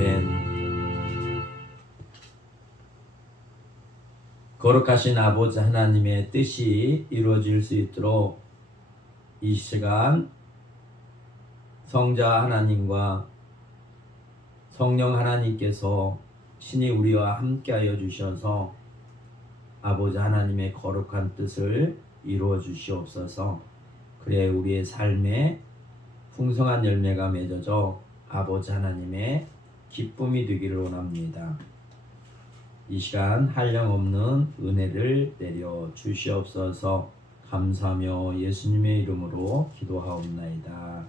아멘. 거룩하신 아버지 하나님의 뜻이 이루어질 수 있도록 이 시간 성자 하나님과 성령 하나님께서 친히 우리와 함께하여 주셔서 아버지 하나님의 거룩한 뜻을 이루어 주시옵소서. 그래 우리의 삶에 풍성한 열매가 맺어져 아버지 하나님의 기쁨이 되기를 원합니다. 이 시간 한량없는 은혜를 내려 주시옵소서. 감사하며 예수님의 이름으로 기도하옵나이다.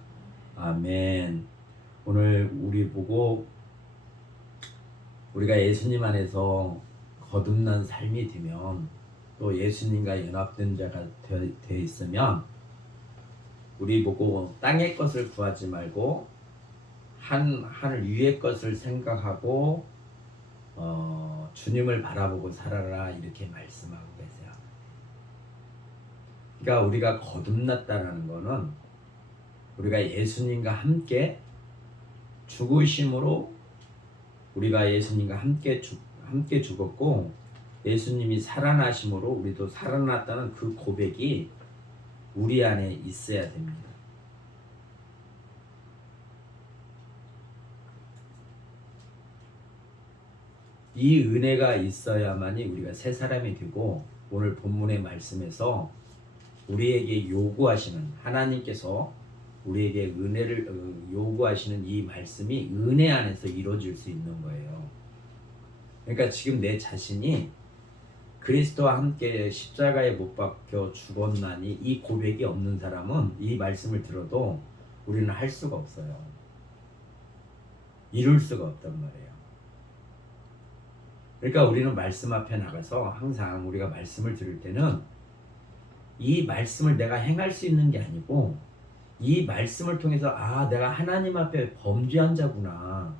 아멘. 오늘 우리 보고 우리가 예수님 안에서 거듭난 삶이 되면 또 예수님과 연합된 자가 되어 있으면 우리 보고 땅의 것을 구하지 말고 하늘 위의 것을 생각하고 주님을 바라보고 살아라 이렇게 말씀하고 계세요. 그러니까 우리가 거듭났다는 거는 우리가 예수님과 함께 죽으심으로 우리가 예수님과 함께 죽었고 예수님이 살아나심으로 우리도 살아났다는 그 고백이 우리 안에 있어야 됩니다. 이 은혜가 있어야만이 우리가 새 사람이 되고 오늘 본문의 말씀에서 우리에게 요구하시는 하나님께서 우리에게 은혜를 요구하시는 이 말씀이 은혜 안에서 이루어질 수 있는 거예요. 그러니까 지금 내 자신이 그리스도와 함께 십자가에 못 박혀 죽었나니 이 고백이 없는 사람은 이 말씀을 들어도 우리는 할 수가 없어요. 이룰 수가 없단 말이에요. 그러니까 우리는 말씀 앞에 나가서 항상 우리가 말씀을 들을 때는 이 말씀을 내가 행할 수 있는 게 아니고 이 말씀을 통해서 내가 하나님 앞에 범죄한 자구나,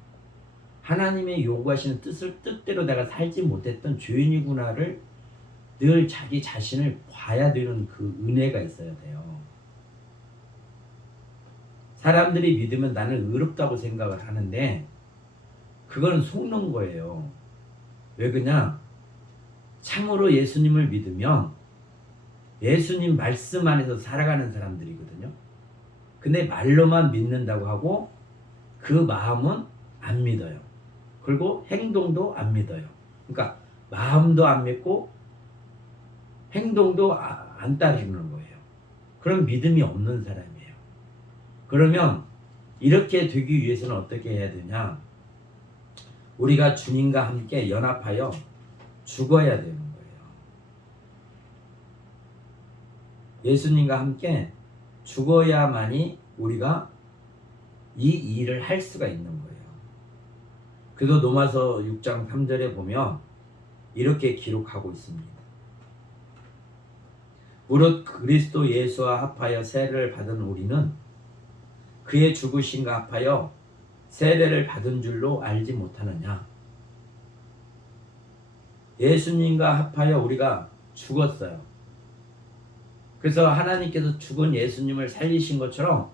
하나님의 요구하시는 뜻대로 내가 살지 못했던 죄인이구나를 늘 자기 자신을 봐야 되는 그 은혜가 있어야 돼요. 사람들이 믿으면 나는 의롭다고 생각을 하는데 그건 속는 거예요. 왜 그냥 참으로 예수님을 믿으면 예수님 말씀 안에서 살아가는 사람들이거든요. 근데 말로만 믿는다고 하고 그 마음은 안 믿어요. 그리고 행동도 안 믿어요. 그러니까 마음도 안 믿고 행동도 안 따르는 거예요. 그럼 믿음이 없는 사람이에요. 그러면 이렇게 되기 위해서는 어떻게 해야 되냐? 우리가 주님과 함께 연합하여 죽어야 되는 거예요. 예수님과 함께 죽어야만이 우리가 이 일을 할 수가 있는 거예요. 그래서 로마서 6장 3절에 보면 이렇게 기록하고 있습니다. 무릇 그리스도 예수와 합하여 세례를 받은 우리는 그의 죽으심과 합하여 세례를 받은 줄로 알지 못하느냐. 예수님과 합하여 우리가 죽었어요. 그래서 하나님께서 죽은 예수님을 살리신 것처럼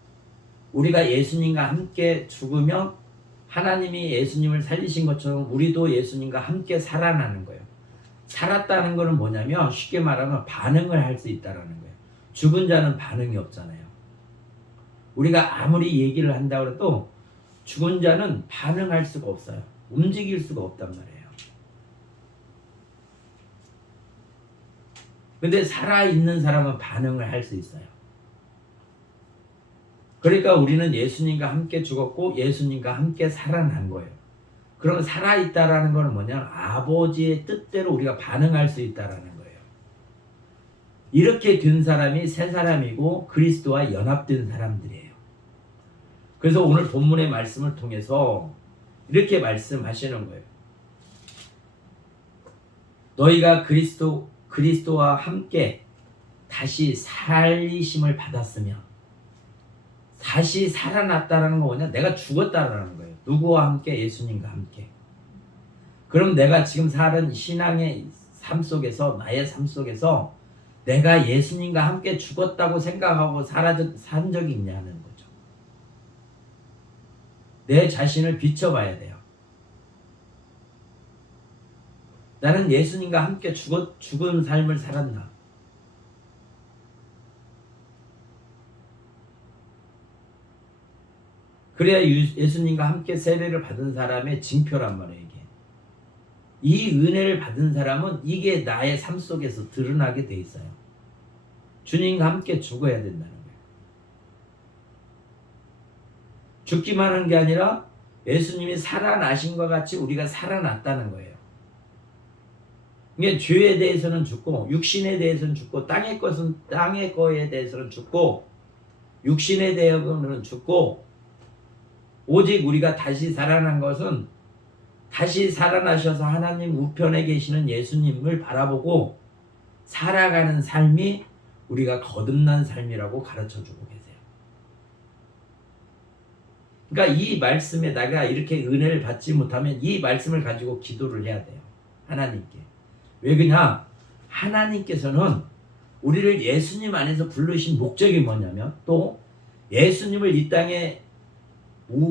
우리가 예수님과 함께 죽으면 하나님이 예수님을 살리신 것처럼 우리도 예수님과 함께 살아나는 거예요. 살았다는 것은 뭐냐면 쉽게 말하면 반응을 할 수 있다는 거예요. 죽은 자는 반응이 없잖아요. 우리가 아무리 얘기를 한다고 해도 죽은 자는 반응할 수가 없어요. 움직일 수가 없단 말이에요. 근데 살아있는 사람은 반응을 할 수 있어요. 그러니까 우리는 예수님과 함께 죽었고 예수님과 함께 살아난 거예요. 그럼 살아있다라는 건 뭐냐? 아버지의 뜻대로 우리가 반응할 수 있다라는 거예요. 이렇게 된 사람이 새 사람이고 그리스도와 연합된 사람들이에요. 그래서 오늘 본문의 말씀을 통해서 이렇게 말씀하시는 거예요. 너희가 그리스도와 함께 다시 살리심을 받았으면, 다시 살아났다는 거 뭐냐? 내가 죽었다라는 거예요. 누구와 함께? 예수님과 함께. 그럼 내가 지금 사는 신앙의 삶 속에서, 나의 삶 속에서 내가 예수님과 함께 죽었다고 생각하고 산 적이 있냐는 거죠. 내 자신을 비춰봐야 돼요. 나는 예수님과 함께 죽은 삶을 살았나? 그래야 예수님과 함께 세례를 받은 사람의 징표란 말이에요. 이게. 이 은혜를 받은 사람은 이게 나의 삶 속에서 드러나게 돼 있어요. 주님과 함께 죽어야 된다는 거예요. 죽기만 한 게 아니라 예수님이 살아나신 것 같이 우리가 살아났다는 거예요. 이게 죄에 대해서는 죽고 육신에 대해서는 죽고 땅의 거에 대해서는 죽고 육신에 대해서는 죽고 오직 우리가 다시 살아난 것은 다시 살아나셔서 하나님 우편에 계시는 예수님을 바라보고 살아가는 삶이 우리가 거듭난 삶이라고 가르쳐주고 계세요. 그러니까 이 말씀에 내가 이렇게 은혜를 받지 못하면 이 말씀을 가지고 기도를 해야 돼요. 하나님께. 왜 그냥 하나님께서는 우리를 예수님 안에서 부르신 목적이 뭐냐면 또 예수님을 이 땅에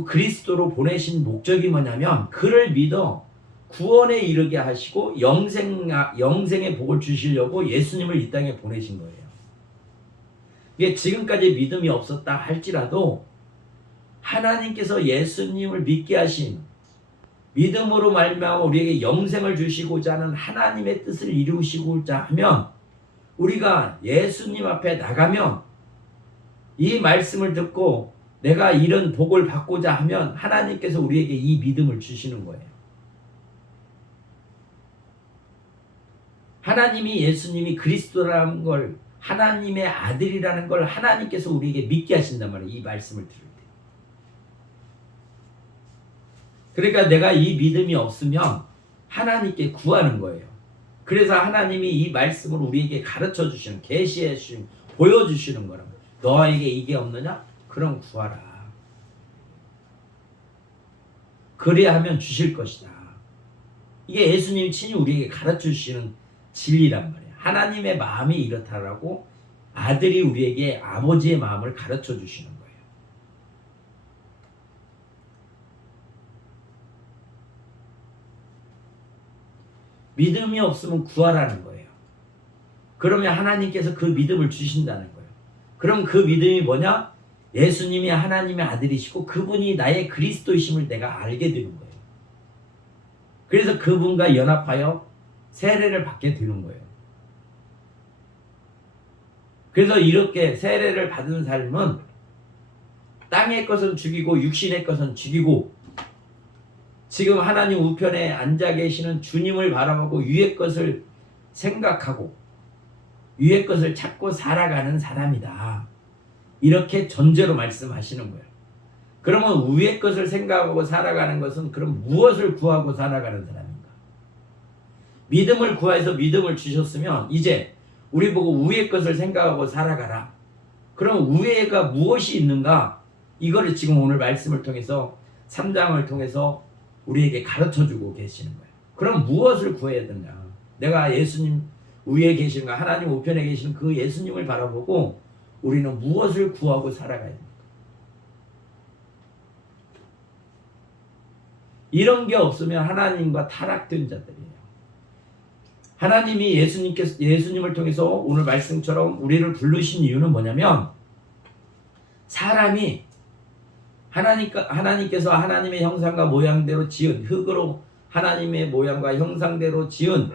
그리스도로 보내신 목적이 뭐냐면 그를 믿어 구원에 이르게 하시고 영생의 복을 주시려고 예수님을 이 땅에 보내신 거예요. 이게 지금까지 믿음이 없었다 할지라도 하나님께서 예수님을 믿게 하신 믿음으로 말미암아 우리에게 영생을 주시고자 하는 하나님의 뜻을 이루시고자 하면 우리가 예수님 앞에 나가면 이 말씀을 듣고 내가 이런 복을 받고자 하면 하나님께서 우리에게 이 믿음을 주시는 거예요. 하나님이 예수님이 그리스도라는 걸 하나님의 아들이라는 걸 하나님께서 우리에게 믿게 하신단 말이에요. 이 말씀을 들을 때. 그러니까 내가 이 믿음이 없으면 하나님께 구하는 거예요. 그래서 하나님이 이 말씀을 우리에게 가르쳐 주시는, 계시해 주시는, 보여주시는 거라고. 너에게 이게 없느냐? 그럼 구하라. 그래야 하면 주실 것이다. 이게 예수님이 친히 우리에게 가르쳐 주시는 진리란 말이에요. 하나님의 마음이 이렇다라고 아들이 우리에게 아버지의 마음을 가르쳐 주시는 거예요. 믿음이 없으면 구하라는 거예요. 그러면 하나님께서 그 믿음을 주신다는 거예요. 그럼 그 믿음이 뭐냐? 예수님이 하나님의 아들이시고 그분이 나의 그리스도이심을 내가 알게 되는 거예요. 그래서 그분과 연합하여 세례를 받게 되는 거예요. 그래서 이렇게 세례를 받은 삶은 땅의 것은 죽이고 육신의 것은 죽이고 지금 하나님 우편에 앉아 계시는 주님을 바라보고 위의 것을 생각하고 위의 것을 찾고 살아가는 사람이다. 이렇게 전제로 말씀하시는 거예요. 그러면 위의 것을 생각하고 살아가는 것은 그럼 무엇을 구하고 살아가는 사람인가? 믿음을 구해서 믿음을 주셨으면 이제 우리 보고 위의 것을 생각하고 살아가라. 그럼 위에가 무엇이 있는가? 이거를 지금 오늘 말씀을 통해서 3장을 통해서 우리에게 가르쳐주고 계시는 거예요. 그럼 무엇을 구해야 되냐? 내가 예수님 위에 계시는가? 하나님 우편에 계시는 그 예수님을 바라보고 우리는 무엇을 구하고 살아가야 됩니까? 이런 게 없으면 하나님과 타락된 자들이에요. 하나님이 예수님을 통해서 오늘 말씀처럼 우리를 부르신 이유는 뭐냐면 사람이 하나님께서 하나님의 형상과 모양대로 지은 흙으로 하나님의 모양과 형상대로 지은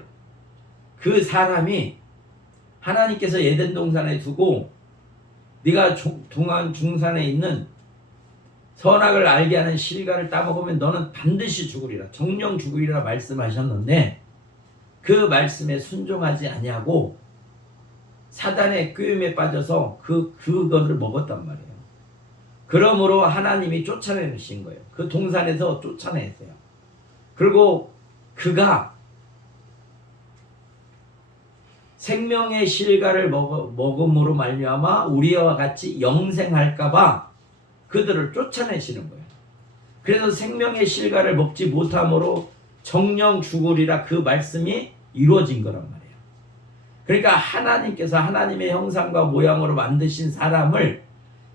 그 사람이 하나님께서 에덴 동산에 두고 네가 동안 중산에 있는 선악을 알게 하는 실과를 따먹으면 너는 반드시 죽으리라 정령 죽으리라 말씀하셨는데 그 말씀에 순종하지 아니하고 사단의 꾀임에 빠져서 그것을 먹었단 말이에요. 그러므로 하나님이 쫓아내신 거예요. 그 동산에서 쫓아내세요. 그리고 그가 생명의 실과를 먹음으로 말미암아 우리와 같이 영생할까봐 그들을 쫓아내시는 거예요. 그래서 생명의 실과를 먹지 못함으로 정령 죽으리라 그 말씀이 이루어진 거란 말이에요. 그러니까 하나님께서 하나님의 형상과 모양으로 만드신 사람을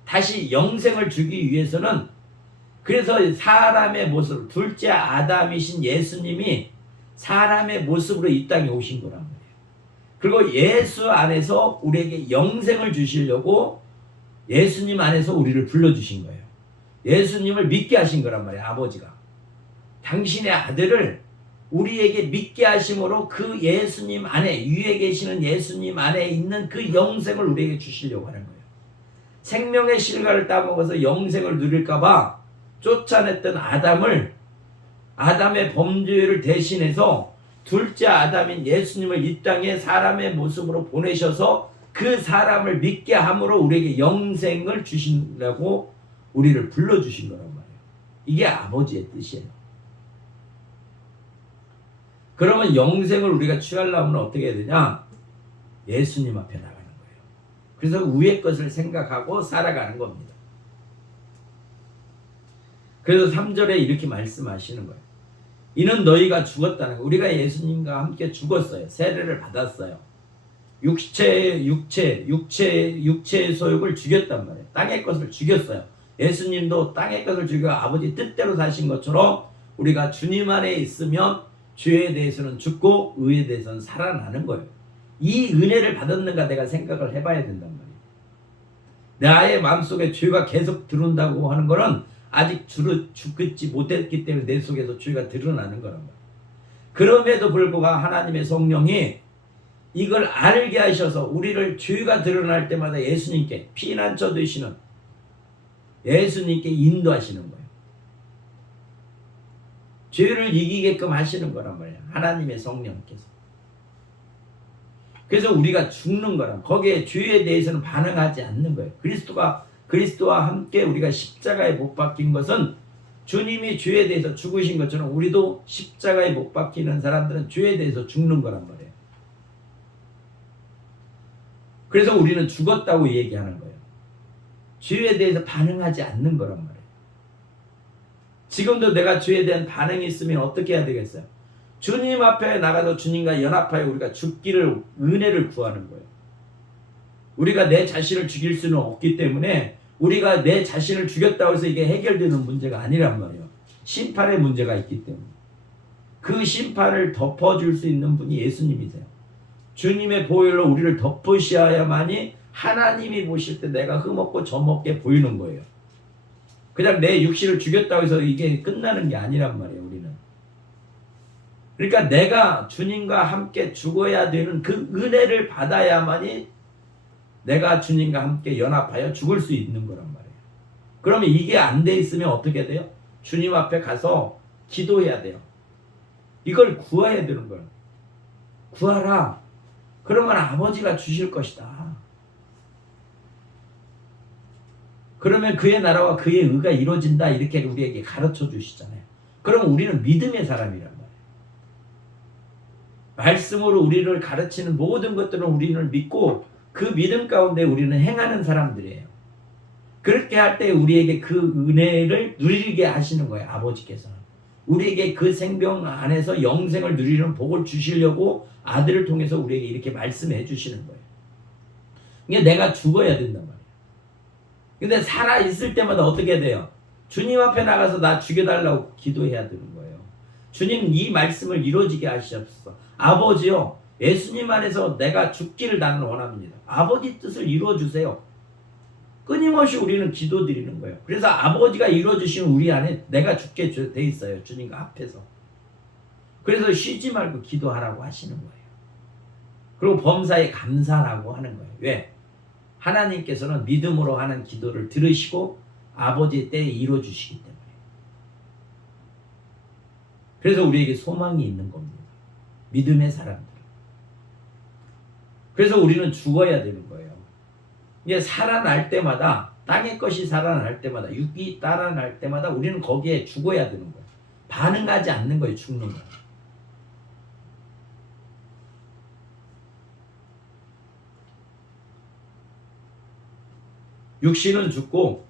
다시 영생을 주기 위해서는 그래서 사람의 모습 둘째 아담이신 예수님이 사람의 모습으로 이 땅에 오신 거란 말이에요. 그리고 예수 안에서 우리에게 영생을 주시려고 예수님 안에서 우리를 불러주신 거예요. 예수님을 믿게 하신 거란 말이에요. 아버지가 당신의 아들을 우리에게 믿게 하심으로 그 예수님 안에, 위에 계시는 예수님 안에 있는 그 영생을 우리에게 주시려고 하는 거예요. 생명의 실과를 따먹어서 영생을 누릴까 봐 쫓아냈던 아담의 범죄를 대신해서 둘째 아담인 예수님을 이 땅에 사람의 모습으로 보내셔서 그 사람을 믿게 함으로 우리에게 영생을 주시려고 우리를 불러주신 거란 말이에요. 이게 아버지의 뜻이에요. 그러면 영생을 우리가 취하려면 어떻게 해야 되냐? 예수님 앞에 나가는 거예요. 그래서 위의 것을 생각하고 살아가는 겁니다. 그래서 3절에 이렇게 말씀하시는 거예요. 이는 너희가 죽었다는 거예요. 우리가 예수님과 함께 죽었어요. 세례를 받았어요. 육체의 소욕을 죽였단 말이에요. 땅의 것을 죽였어요. 예수님도 땅의 것을 죽여 아버지 뜻대로 사신 것처럼 우리가 주님 안에 있으면 죄에 대해서는 죽고 의에 대해서는 살아나는 거예요. 이 은혜를 받았는가 내가 생각을 해봐야 된단 말이에요. 나의 마음속에 죄가 계속 들어온다고 하는 거는 아직 죽지 못했기 때문에 내 속에서 죄가 드러나는 거란 말이에요. 그럼에도 불구하고 하나님의 성령이 이걸 알게 하셔서 우리를 죄가 드러날 때마다 예수님께 피난처 되시는 예수님께 인도하시는 거예요. 죄를 이기게끔 하시는 거란 말이에요. 하나님의 성령께서. 그래서 우리가 죽는 거란, 거기에 죄에 대해서는 반응하지 않는 거예요. 그리스도와 함께 우리가 십자가에 못 박힌 것은 주님이 죄에 대해서 죽으신 것처럼 우리도 십자가에 못 박히는 사람들은 죄에 대해서 죽는 거란 말이에요. 그래서 우리는 죽었다고 얘기하는 거예요. 죄에 대해서 반응하지 않는 거란 말이에요. 지금도 내가 죄에 대한 반응이 있으면 어떻게 해야 되겠어요? 주님 앞에 나가서 주님과 연합하여 우리가 죽기를, 은혜를 구하는 거예요. 우리가 내 자신을 죽일 수는 없기 때문에 우리가 내 자신을 죽였다고 해서 이게 해결되는 문제가 아니란 말이에요. 심판의 문제가 있기 때문에. 그 심판을 덮어줄 수 있는 분이 예수님이세요. 주님의 보혈로 우리를 덮으셔야만이 하나님이 보실 때 내가 흠없고 점없게 보이는 거예요. 그냥 내 육신을 죽였다고 해서 이게 끝나는 게 아니란 말이에요. 우리는. 그러니까 내가 주님과 함께 죽어야 되는 그 은혜를 받아야만이 내가 주님과 함께 연합하여 죽을 수 있는 거란 말이에요. 그러면 이게 안 돼 있으면 어떻게 돼요? 주님 앞에 가서 기도해야 돼요. 이걸 구해야 되는 거예요. 구하라. 그러면 아버지가 주실 것이다. 그러면 그의 나라와 그의 의가 이루어진다. 이렇게 우리에게 가르쳐 주시잖아요. 그럼 우리는 믿음의 사람이란 말이에요. 말씀으로 우리를 가르치는 모든 것들은 우리를 믿고 그 믿음 가운데 우리는 행하는 사람들이에요. 그렇게 할 때 우리에게 그 은혜를 누리게 하시는 거예요. 아버지께서는. 우리에게 그 생명 안에서 영생을 누리는 복을 주시려고 아들을 통해서 우리에게 이렇게 말씀해 주시는 거예요. 이게 내가 죽어야 된단 말이에요. 근데 살아있을 때마다 어떻게 돼요? 주님 앞에 나가서 나 죽여달라고 기도해야 되는 거예요. 주님 이 말씀을 이루어지게 하시옵소서. 아버지요, 예수님 안에서 내가 죽기를 나는 원합니다. 아버지 뜻을 이루어주세요. 끊임없이 우리는 기도드리는 거예요. 그래서 아버지가 이루어주시는 우리 안에 내가 죽게 돼 있어요. 주님과 앞에서. 그래서 쉬지 말고 기도하라고 하시는 거예요. 그리고 범사에 감사하라고 하는 거예요. 왜? 하나님께서는 믿음으로 하는 기도를 들으시고 아버지의 때에 이루어주시기 때문에. 그래서 우리에게 소망이 있는 겁니다. 믿음의 사람들. 그래서 우리는 죽어야 되는 거예요. 이게 살아날 때마다, 땅의 것이 살아날 때마다, 육이 살아날 때마다 우리는 거기에 죽어야 되는 거예요. 반응하지 않는 거예요. 죽는 거예요. 육신은 죽고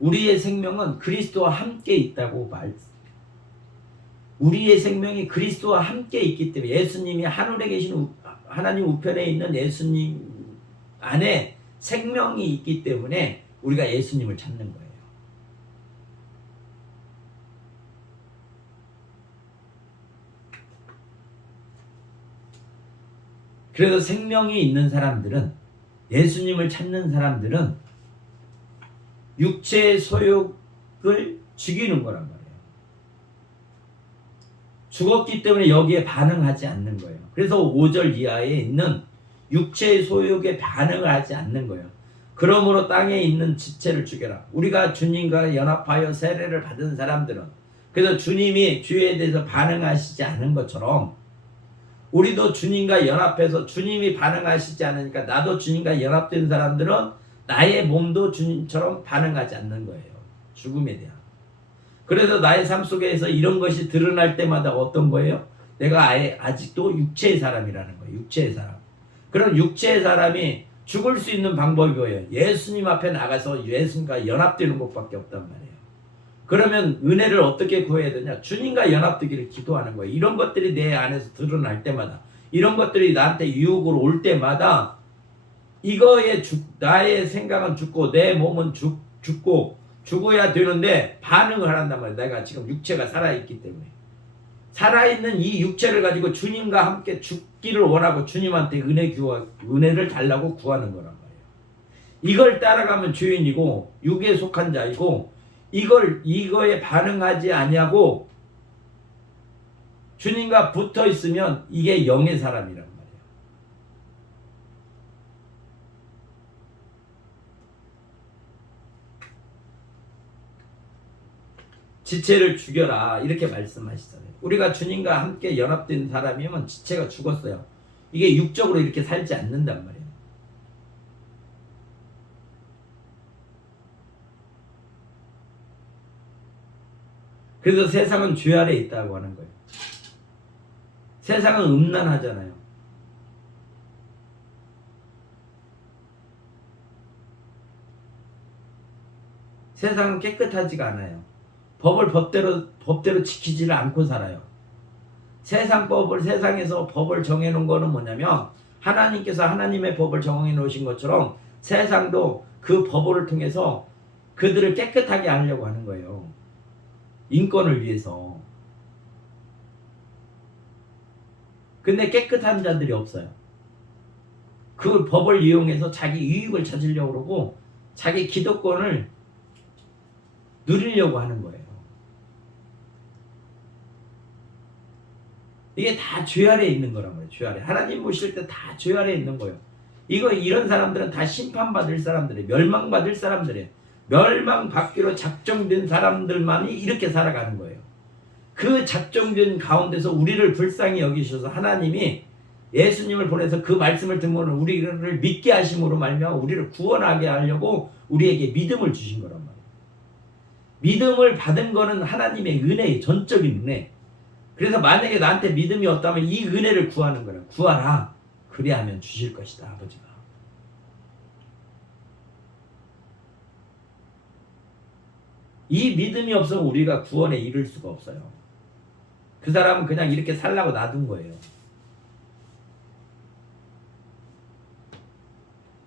우리의 생명은 그리스도와 함께 있다고 우리의 생명이 그리스도와 함께 있기 때문에 예수님이 하늘에 계신 하나님 우편에 있는 예수님 안에 생명이 있기 때문에 우리가 예수님을 찾는 거예요. 그래서 생명이 있는 사람들은, 예수님을 찾는 사람들은 육체의 소욕을 죽이는 거란 말이에요. 죽었기 때문에 여기에 반응하지 않는 거예요. 그래서 5절 이하에 있는 육체의 소욕에 반응을 하지 않는 거예요. 그러므로 땅에 있는 지체를 죽여라. 우리가 주님과 연합하여 세례를 받은 사람들은, 그래서 주님이 주에 대해서 반응하시지 않은 것처럼 우리도 주님과 연합해서 주님이 반응하시지 않으니까 나도 주님과 연합된 사람들은 나의 몸도 주님처럼 반응하지 않는 거예요. 죽음에 대한. 그래서 나의 삶 속에서 이런 것이 드러날 때마다 어떤 거예요? 내가 아직도 육체의 사람이라는 거예요. 육체의 사람. 그럼 육체의 사람이 죽을 수 있는 방법이 뭐예요? 예수님 앞에 나가서 예수님과 연합되는 것밖에 없단 말이에요. 그러면 은혜를 어떻게 구해야 되냐? 주님과 연합되기를 기도하는 거예요. 이런 것들이 내 안에서 드러날 때마다, 이런 것들이 나한테 유혹으로 올 때마다 이거에 나의 생각은 죽고 내 몸은 죽고 죽어야 되는데 반응을 하란단 말이에요. 내가 지금 육체가 살아있기 때문에. 살아있는 이 육체를 가지고 주님과 함께 죽기를 원하고 주님한테 은혜를 달라고 구하는 거란 말이에요. 이걸 따라가면 죄인이고 육에 속한 자이고, 이거에 반응하지 아니하고 주님과 붙어 있으면 이게 영의 사람이란 말이에요. 지체를 죽여라 이렇게 말씀하시잖아요. 우리가 주님과 함께 연합된 사람이면 지체가 죽었어요. 이게 육적으로 이렇게 살지 않는단 말이에요. 그래서 세상은 죄 아래 있다고 하는 거예요. 세상은 음란하잖아요. 세상은 깨끗하지가 않아요. 법을 법대로 지키지를 않고 살아요. 세상에서 법을 정해놓은 거는 뭐냐면, 하나님께서 하나님의 법을 정해놓으신 것처럼 세상도 그 법을 통해서 그들을 깨끗하게 하려고 하는 거예요. 인권을 위해서. 근데 깨끗한 자들이 없어요. 그 법을 이용해서 자기 이익을 찾으려고 그러고 자기 기득권을 누리려고 하는 거예요. 이게 다 죄 아래에 있는 거란 말이에요. 죄 아래. 하나님 보실 때 다 죄 아래에 있는 거예요. 이런 사람들은 다 심판받을 사람들이에요. 멸망받을 사람들이에요. 멸망받기로 작정된 사람들만이 이렇게 살아가는 거예요. 그 작정된 가운데서 우리를 불쌍히 여기셔서 하나님이 예수님을 보내서 그 말씀을 듣면 우리를 믿게 하심으로 말미암아 우리를 구원하게 하려고 우리에게 믿음을 주신 거란 말이에요. 믿음을 받은 거는 하나님의 은혜의 전적인 은혜. 그래서 만약에 나한테 믿음이 없다면 이 은혜를 구하는 거예요. 구하라. 그리하면 주실 것이다, 아버지가. 이 믿음이 없으면 우리가 구원에 이를 수가 없어요. 그 사람은 그냥 이렇게 살라고 놔둔 거예요.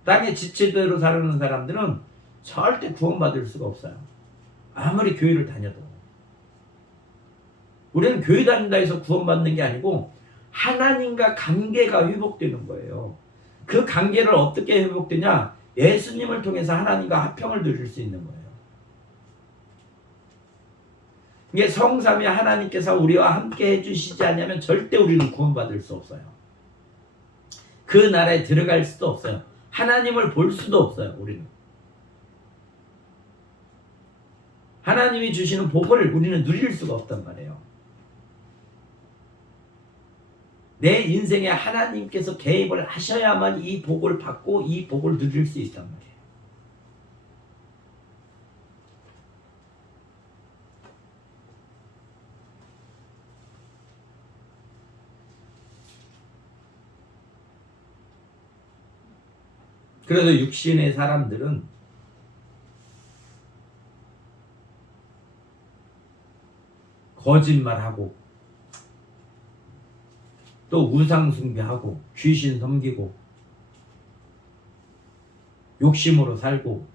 땅의 지체대로 사는 사람들은 절대 구원받을 수가 없어요. 아무리 교회를 다녀도. 우리는 교회 다닌다 해서 구원받는 게 아니고 하나님과 관계가 회복되는 거예요. 그 관계를 어떻게 회복되냐? 예수님을 통해서 하나님과 화평을 누릴 수 있는 거예요. 이게 성삼위 하나님께서 우리와 함께 해주시지 않냐면 절대 우리는 구원받을 수 없어요. 그 나라에 들어갈 수도 없어요. 하나님을 볼 수도 없어요. 우리는. 하나님이 주시는 복을 우리는 누릴 수가 없단 말이에요. 내 인생에 하나님께서 개입을 하셔야만 이 복을 받고 이 복을 누릴 수 있단 말이에요. 그래서 육신의 사람들은 거짓말하고 또 우상 숭배하고 귀신 섬기고 욕심으로 살고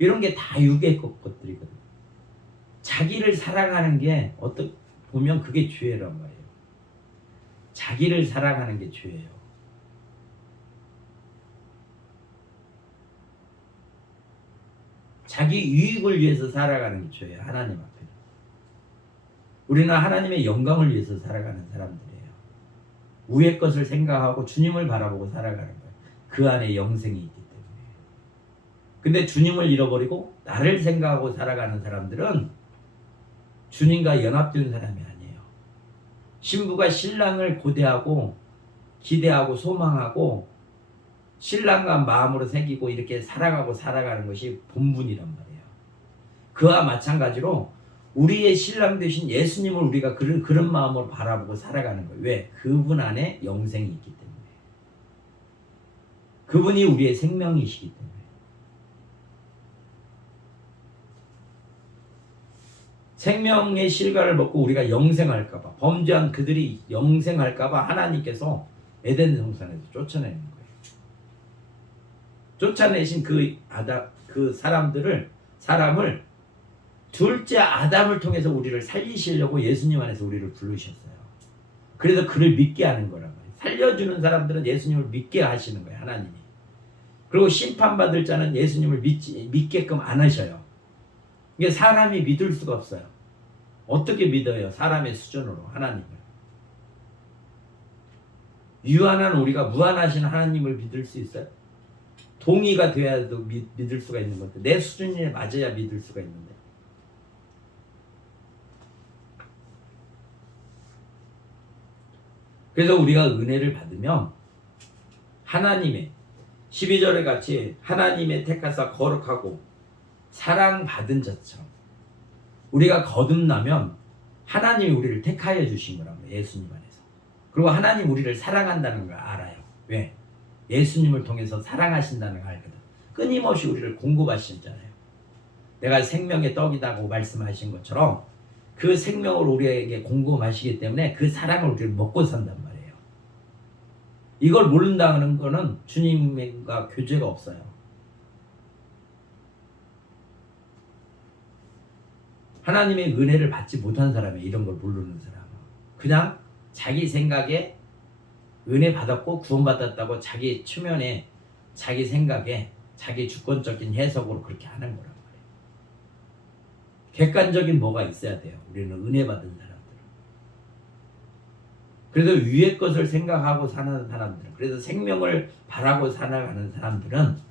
이런 게 다 육의 것들이거든요. 자기를 사랑하는 게 어떻게 보면 그게 죄란 말이에요. 자기를 사랑하는 게 죄예요. 자기 유익을 위해서 살아가는 게 죄예요. 하나님 앞에. 우리는 하나님의 영광을 위해서 살아가는 사람들이에요. 위의 것을 생각하고 주님을 바라보고 살아가는 거예요. 그 안에 영생이 있기 때문에. 근데 주님을 잃어버리고 나를 생각하고 살아가는 사람들은 주님과 연합된 사람이 아니에요. 신부가 신랑을 고대하고 기대하고 소망하고 신랑과 마음으로 새기고 이렇게 살아가는 것이 본분이란 말이에요. 그와 마찬가지로 우리의 신랑 되신 예수님을 우리가 그런 마음으로 바라보고 살아가는 거예요. 왜? 그분 안에 영생이 있기 때문에. 그분이 우리의 생명이시기 때문에. 생명의 실과를 먹고 우리가 영생할까봐, 범죄한 그들이 영생할까봐 하나님께서 에덴 동산에서 쫓아내는 거예요. 쫓아내신 그 사람을 둘째 아담을 통해서 우리를 살리시려고 예수님 안에서 우리를 부르셨어요. 그래서 그를 믿게 하는 거란 말이에요. 살려주는 사람들은 예수님을 믿게 하시는 거예요. 하나님이. 그리고 심판받을 자는 예수님을 믿게끔 안 하셔요. 이게 사람이 믿을 수가 없어요. 어떻게 믿어요? 사람의 수준으로 하나님을. 유한한 우리가 무한하신 하나님을 믿을 수 있어요? 동의가 돼야도 믿을 수가 있는 건데 내 수준에 맞아야 믿을 수가 있는데. 그래서 우리가 은혜를 받으면 하나님의 12절에 같이 하나님의 택하사 거룩하고 사랑받은 자처럼 우리가 거듭나면 하나님이 우리를 택하여 주신 거라고 예수님 안에서. 그리고 하나님 우리를 사랑한다는 걸 알아요. 왜? 예수님을 통해서 사랑하신다는 걸 알거든. 끊임없이 우리를 공급하시잖아요. 내가 생명의 떡이다고 말씀하신 것처럼 그 생명을 우리에게 공급하시기 때문에 그 사랑을 우리를 먹고 산단 말이에요. 이걸 모른다는 거는 주님과 교제가 없어요. 하나님의 은혜를 받지 못한 사람이 이런 걸 모르는 사람은 그냥 자기 생각에 은혜 받았고 구원받았다고 자기 초면에 자기 생각에 자기 주권적인 해석으로 그렇게 하는 거란 말이에요. 객관적인 뭐가 있어야 돼요. 우리는 은혜 받은 사람들은. 그래서 위의 것을 생각하고 사는 사람들은, 그래서 생명을 바라고 살아가는 사람들은,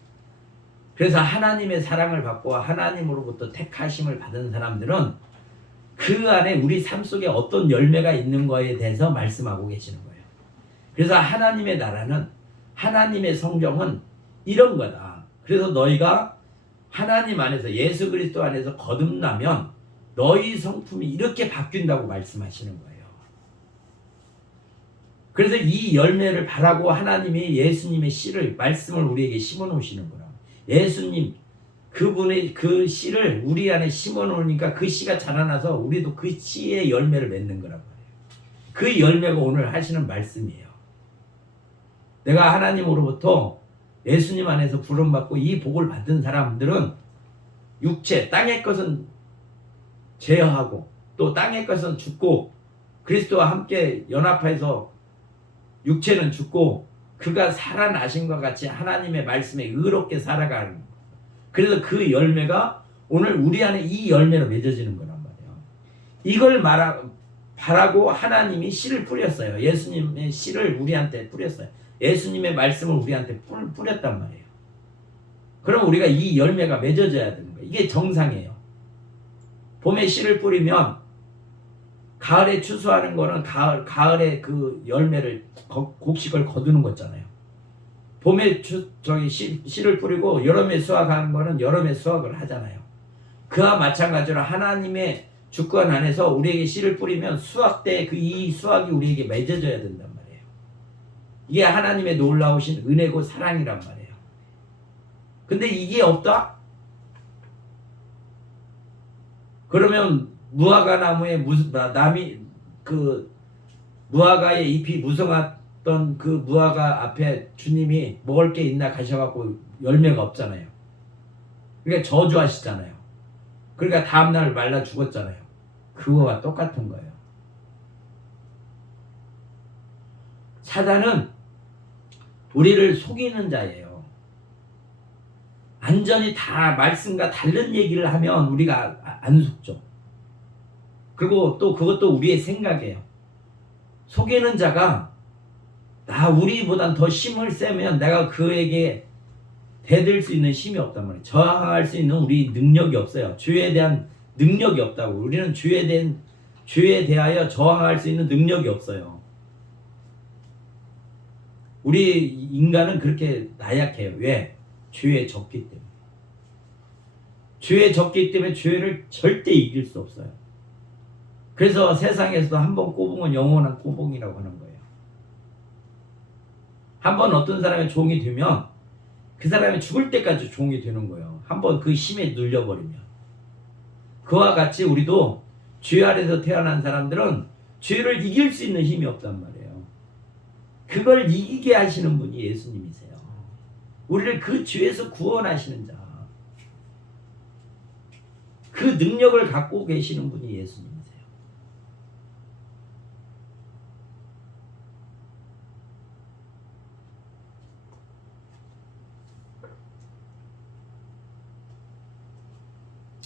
그래서 하나님의 사랑을 받고 하나님으로부터 택하심을 받은 사람들은 그 안에 우리 삶 속에 어떤 열매가 있는 거에 대해서 말씀하고 계시는 거예요. 그래서 하나님의 나라는, 하나님의 성경은 이런 거다. 그래서 너희가 하나님 안에서, 예수 그리스도 안에서 거듭나면 너희 성품이 이렇게 바뀐다고 말씀하시는 거예요. 그래서 이 열매를 바라고 하나님이 예수님의 씨를, 말씀을 우리에게 심어 놓으시는 거예요. 예수님 그분의 그 씨를 우리 안에 심어 놓으니까 그 씨가 자라나서 우리도 그 씨의 열매를 맺는 거란 말이에요. 그 열매가 오늘 하시는 말씀이에요. 내가 하나님으로부터 예수님 안에서 부름받고 이 복을 받은 사람들은 육체, 땅의 것은 제어하고 또 땅의 것은 죽고 그리스도와 함께 연합해서 육체는 죽고 그가 살아나신 것 같이 하나님의 말씀에 의롭게 살아가는 거예요. 그래서 그 열매가 오늘 우리 안에 이 열매로 맺어지는 거란 말이에요. 이걸 바라고 하나님이 씨를 뿌렸어요. 예수님의 씨를 우리한테 뿌렸어요. 예수님의 말씀을 우리한테 뿌렸단 말이에요. 그럼 우리가 이 열매가 맺어져야 되는 거예요. 이게 정상이에요. 봄에 씨를 뿌리면 가을에 추수하는 거는 가을에 그 열매를, 곡식을 거두는 거잖아요. 봄에 씨를 뿌리고 여름에 수확하는 거는 여름에 수확을 하잖아요. 그와 마찬가지로 하나님의 주권 안에서 우리에게 씨를 뿌리면 수확 때 이 수확이 우리에게 맺어져야 된단 말이에요. 이게 하나님의 놀라우신 은혜고 사랑이란 말이에요. 근데 이게 없다? 그러면 무화과 나무에 무화과의 잎이 무성했던 그 무화과 앞에 주님이 먹을 게 있나 가셔갖고 열매가 없잖아요. 그러니까 저주하시잖아요. 그러니까 다음날 말라 죽었잖아요. 그거와 똑같은 거예요. 사단은 우리를 속이는 자예요. 안 완전히 다 말씀과 다른 얘기를 하면 우리가 안 속죠. 그리고 또 그것도 우리의 생각이에요. 속이는 자가 우리보단 더 힘을 세면 내가 그에게 대들 수 있는 힘이 없단 말이에요. 저항할 수 있는 우리 능력이 없어요. 죄에 대한 능력이 없다고. 우리는 죄에 대하여 저항할 수 있는 능력이 없어요. 우리 인간은 그렇게 나약해요. 왜? 죄에 졌기 때문에. 죄에 졌기 때문에 죄를 절대 이길 수 없어요. 그래서 세상에서도 한 번 꼬붕은 영원한 꼬붕이라고 하는 거예요. 한 번 어떤 사람의 종이 되면 그 사람이 죽을 때까지 종이 되는 거예요. 한 번 그 힘에 눌려버리면. 그와 같이 우리도 죄 아래서 태어난 사람들은 죄를 이길 수 있는 힘이 없단 말이에요. 그걸 이기게 하시는 분이 예수님이세요. 우리를 그 죄에서 구원하시는 자. 그 능력을 갖고 계시는 분이 예수님이세요.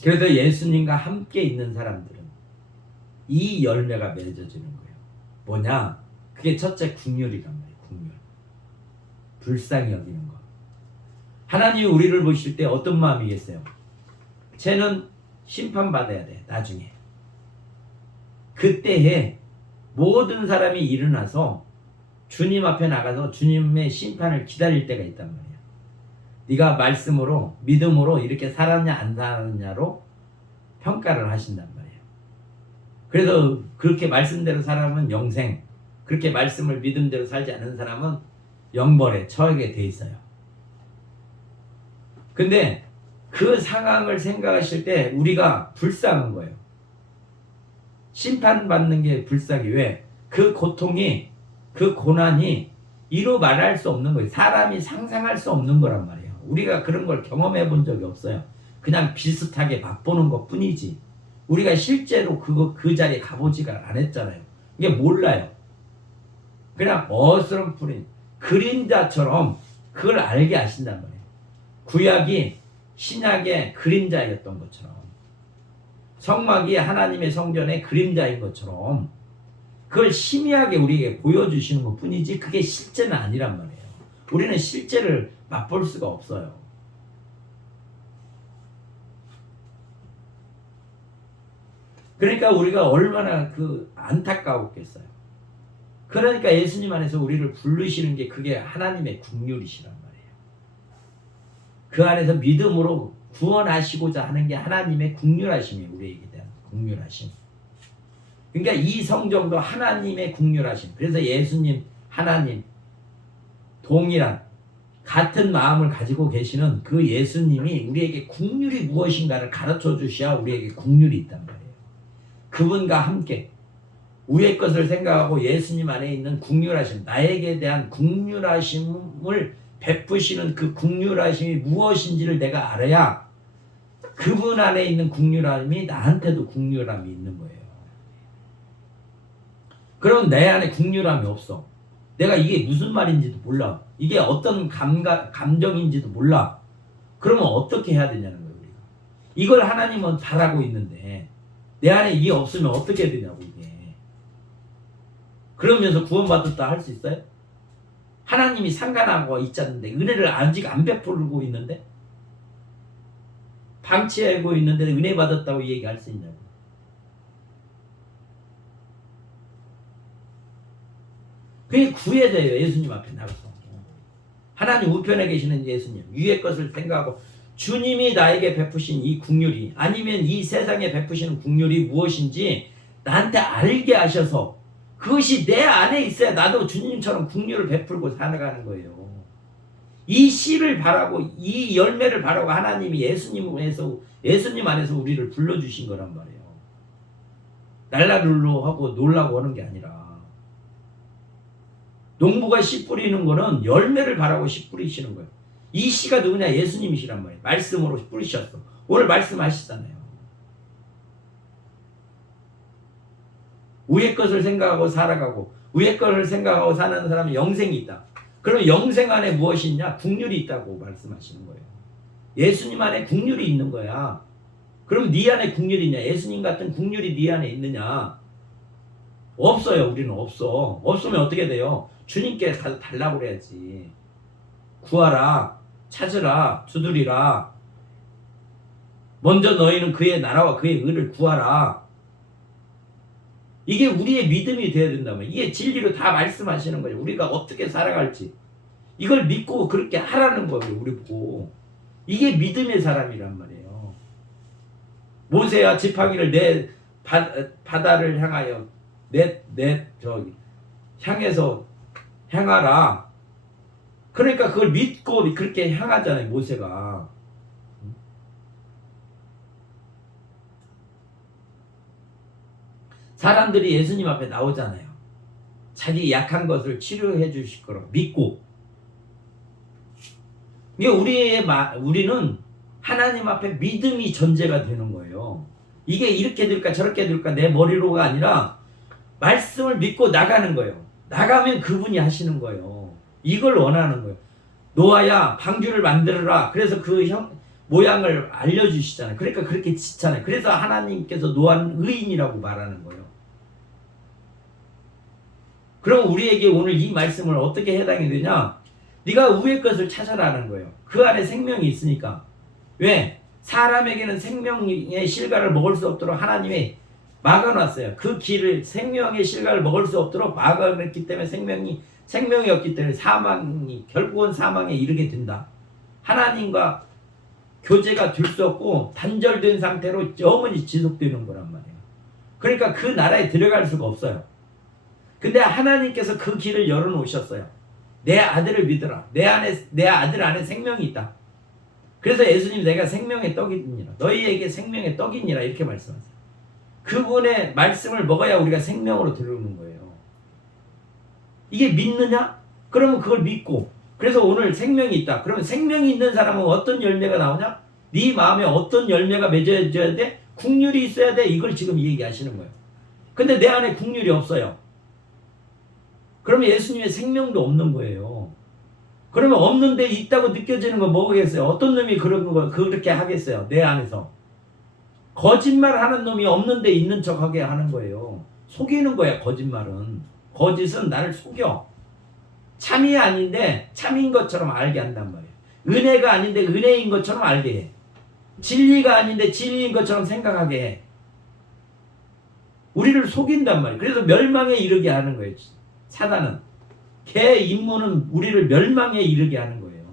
그래서 예수님과 함께 있는 사람들은 이 열매가 맺어지는 거예요. 뭐냐? 그게 첫째 긍휼이란 말이에요. 긍휼. 불쌍히 여기는 것. 하나님이 우리를 보실 때 어떤 마음이겠어요? 쟤는 심판받아야 돼. 나중에. 그때에 모든 사람이 일어나서 주님 앞에 나가서 주님의 심판을 기다릴 때가 있단 말이에요. 네가 말씀으로 믿음으로 이렇게 살았냐 안 살았냐로 평가를 하신단 말이에요. 그래서 그렇게 말씀대로 살아면 영생, 그렇게 말씀을 믿음대로 살지 않는 사람은 영벌에 처하게 돼 있어요. 근데 그 상황을 생각하실 때 우리가 불쌍한 거예요. 심판받는 게 불쌍해. 왜? 그 고통이, 그 고난이 이루 말할 수 없는 거예요. 사람이 상상할 수 없는 거란 말이에요. 우리가 그런 걸 경험해 본 적이 없어요. 그냥 비슷하게 맛보는 것 뿐이지. 우리가 실제로 그 자리에 가보지가 않았잖아요. 이게 몰라요. 그냥 어스럼풀인 그림자처럼 그걸 알게 하신단 말이에요. 구약이 신약의 그림자였던 것처럼, 성막이 하나님의 성전의 그림자인 것처럼 그걸 희미하게 우리에게 보여주시는 것 뿐이지 그게 실제는 아니란 말이에요. 우리는 실제를 맛볼 수가 없어요. 그러니까 우리가 얼마나 안타까웠겠어요. 그러니까 예수님 안에서 우리를 부르시는 게 그게 하나님의 긍휼이시란 말이에요. 그 안에서 믿음으로 구원하시고자 하는 게 하나님의 긍휼하심이에요. 우리에게 대한 긍휼하심. 그러니까 이 성경도 하나님의 긍휼하심. 그래서 예수님, 하나님 동일한 같은 마음을 가지고 계시는 그 예수님이 우리에게 긍휼이 무엇인가를 가르쳐 주셔야 우리에게 긍휼이 있단 말이에요. 그분과 함께 위의 것을 생각하고 예수님 안에 있는 긍휼하심, 나에게 대한 긍휼하심을 베푸시는 그 긍휼하심이 무엇인지를 내가 알아야 그분 안에 있는 긍휼함이 나한테도 긍휼함이 있는 거예요. 그럼 내 안에 긍휼함이 없어. 내가 이게 무슨 말인지도 몰라. 이게 어떤 감정인지도 몰라. 그러면 어떻게 해야 되냐는 거예요. 우리가. 이걸 하나님은 바라고 있는데 내 안에 이게 없으면 어떻게 되냐고 이게. 그러면서 구원받았다 할 수 있어요? 하나님이 상관하고 있잖는데 은혜를 아직 안 베풀고 있는데 방치하고 있는데 은혜 받았다고 얘기할 수 있냐고. 그게 구해져요. 예수님 앞에 나가서. 하나님 우편에 계시는 예수님, 위의 것을 생각하고 주님이 나에게 베푸신 이 긍휼이, 아니면 이 세상에 베푸시는 긍휼이 무엇인지 나한테 알게 하셔서 그것이 내 안에 있어야 나도 주님처럼 긍휼을 베풀고 살아가는 거예요. 이 씨를 바라고, 이 열매를 바라고 하나님이 예수님 안에서 우리를 불러주신 거란 말이에요. 날라룰로 하고 놀라고 하는 게 아니라. 농부가 씨 뿌리는 거는 열매를 바라고 씨 뿌리시는 거예요. 이 씨가 누구냐? 예수님이시란 말이에요. 말씀으로 뿌리셨어. 오늘 말씀하시잖아요. 위의 것을 생각하고 살아가고 위의 것을 생각하고 사는 사람은 영생이 있다. 그러면 영생 안에 무엇이 있냐? 긍휼이 있다고 말씀하시는 거예요. 예수님 안에 국률이 있는 거야. 그럼 네 안에 국률이 있냐? 예수님 같은 국률이 네 안에 있느냐? 없어요. 우리는 없어. 없으면 어떻게 돼요? 주님께 가서 달라고 그래야지. 구하라, 찾으라, 두드리라. 먼저 너희는 그의 나라와 그의 의를 구하라. 이게 우리의 믿음이 돼야 된다면, 이게 진리로 다 말씀하시는 거예요. 우리가 어떻게 살아갈지 이걸 믿고 그렇게 하라는 거예요. 우리 보고. 이게 믿음의 사람이란 말이에요. 모세야 지팡이를 내 바다를 향하여 향해서 향하라. 그러니까 그걸 믿고 그렇게 향하잖아요. 모세가. 사람들이 예수님 앞에 나오잖아요. 자기 약한 것을 치료해 주실 거라고 믿고. 이게 우리는 하나님 앞에 믿음이 전제가 되는 거예요. 이게 이렇게 될까 저렇게 될까 내 머리로가 아니라 말씀을 믿고 나가는 거예요. 나가면 그분이 하시는 거예요. 이걸 원하는 거예요. 노아야 방주를 만들어라. 그래서 그 모양을 알려주시잖아요. 그러니까 그렇게 짓잖아요. 그래서 하나님께서 노아는 의인이라고 말하는 거예요. 그럼 우리에게 오늘 이 말씀을 어떻게 해당이 되냐? 네가 위의 것을 찾아라는 거예요. 그 안에 생명이 있으니까. 왜? 사람에게는 생명의 실과를 먹을 수 없도록 하나님이 막아놨어요. 그 길을 생명의 실과를 먹을 수 없도록 막아놨기 때문에 생명이 없기 때문에 결국은 사망에 이르게 된다. 하나님과 교제가 될 수 없고 단절된 상태로 영원히 지속되는 거란 말이에요. 그러니까 그 나라에 들어갈 수가 없어요. 근데 하나님께서 그 길을 열어놓으셨어요. 내 아들을 믿어라. 내 아들 안에 생명이 있다. 그래서 예수님 내가 생명의 떡이니라. 너희에게 생명의 떡이니라 이렇게 말씀하세요. 그분의 말씀을 먹어야 우리가 생명으로 들어오는 거예요. 이게 믿느냐? 그러면 그걸 믿고. 그래서 오늘 생명이 있다. 그러면 생명이 있는 사람은 어떤 열매가 나오냐? 네 마음에 어떤 열매가 맺어져야 돼? 국률이 있어야 돼. 이걸 지금 얘기하시는 거예요. 근데 내 안에 국률이 없어요. 그러면 예수님의 생명도 없는 거예요. 그러면 없는데 있다고 느껴지는 건 뭐겠어요? 어떤 놈이 그렇게 하겠어요? 내 안에서. 거짓말하는 놈이 없는데 있는 척하게 하는 거예요. 속이는 거야. 거짓말은. 거짓은 나를 속여. 참이 아닌데 참인 것처럼 알게 한단 말이에요. 은혜가 아닌데 은혜인 것처럼 알게 해. 진리가 아닌데 진리인 것처럼 생각하게 해. 우리를 속인단 말이에요. 그래서 멸망에 이르게 하는 거예요. 사단은. 걔 임무는 우리를 멸망에 이르게 하는 거예요.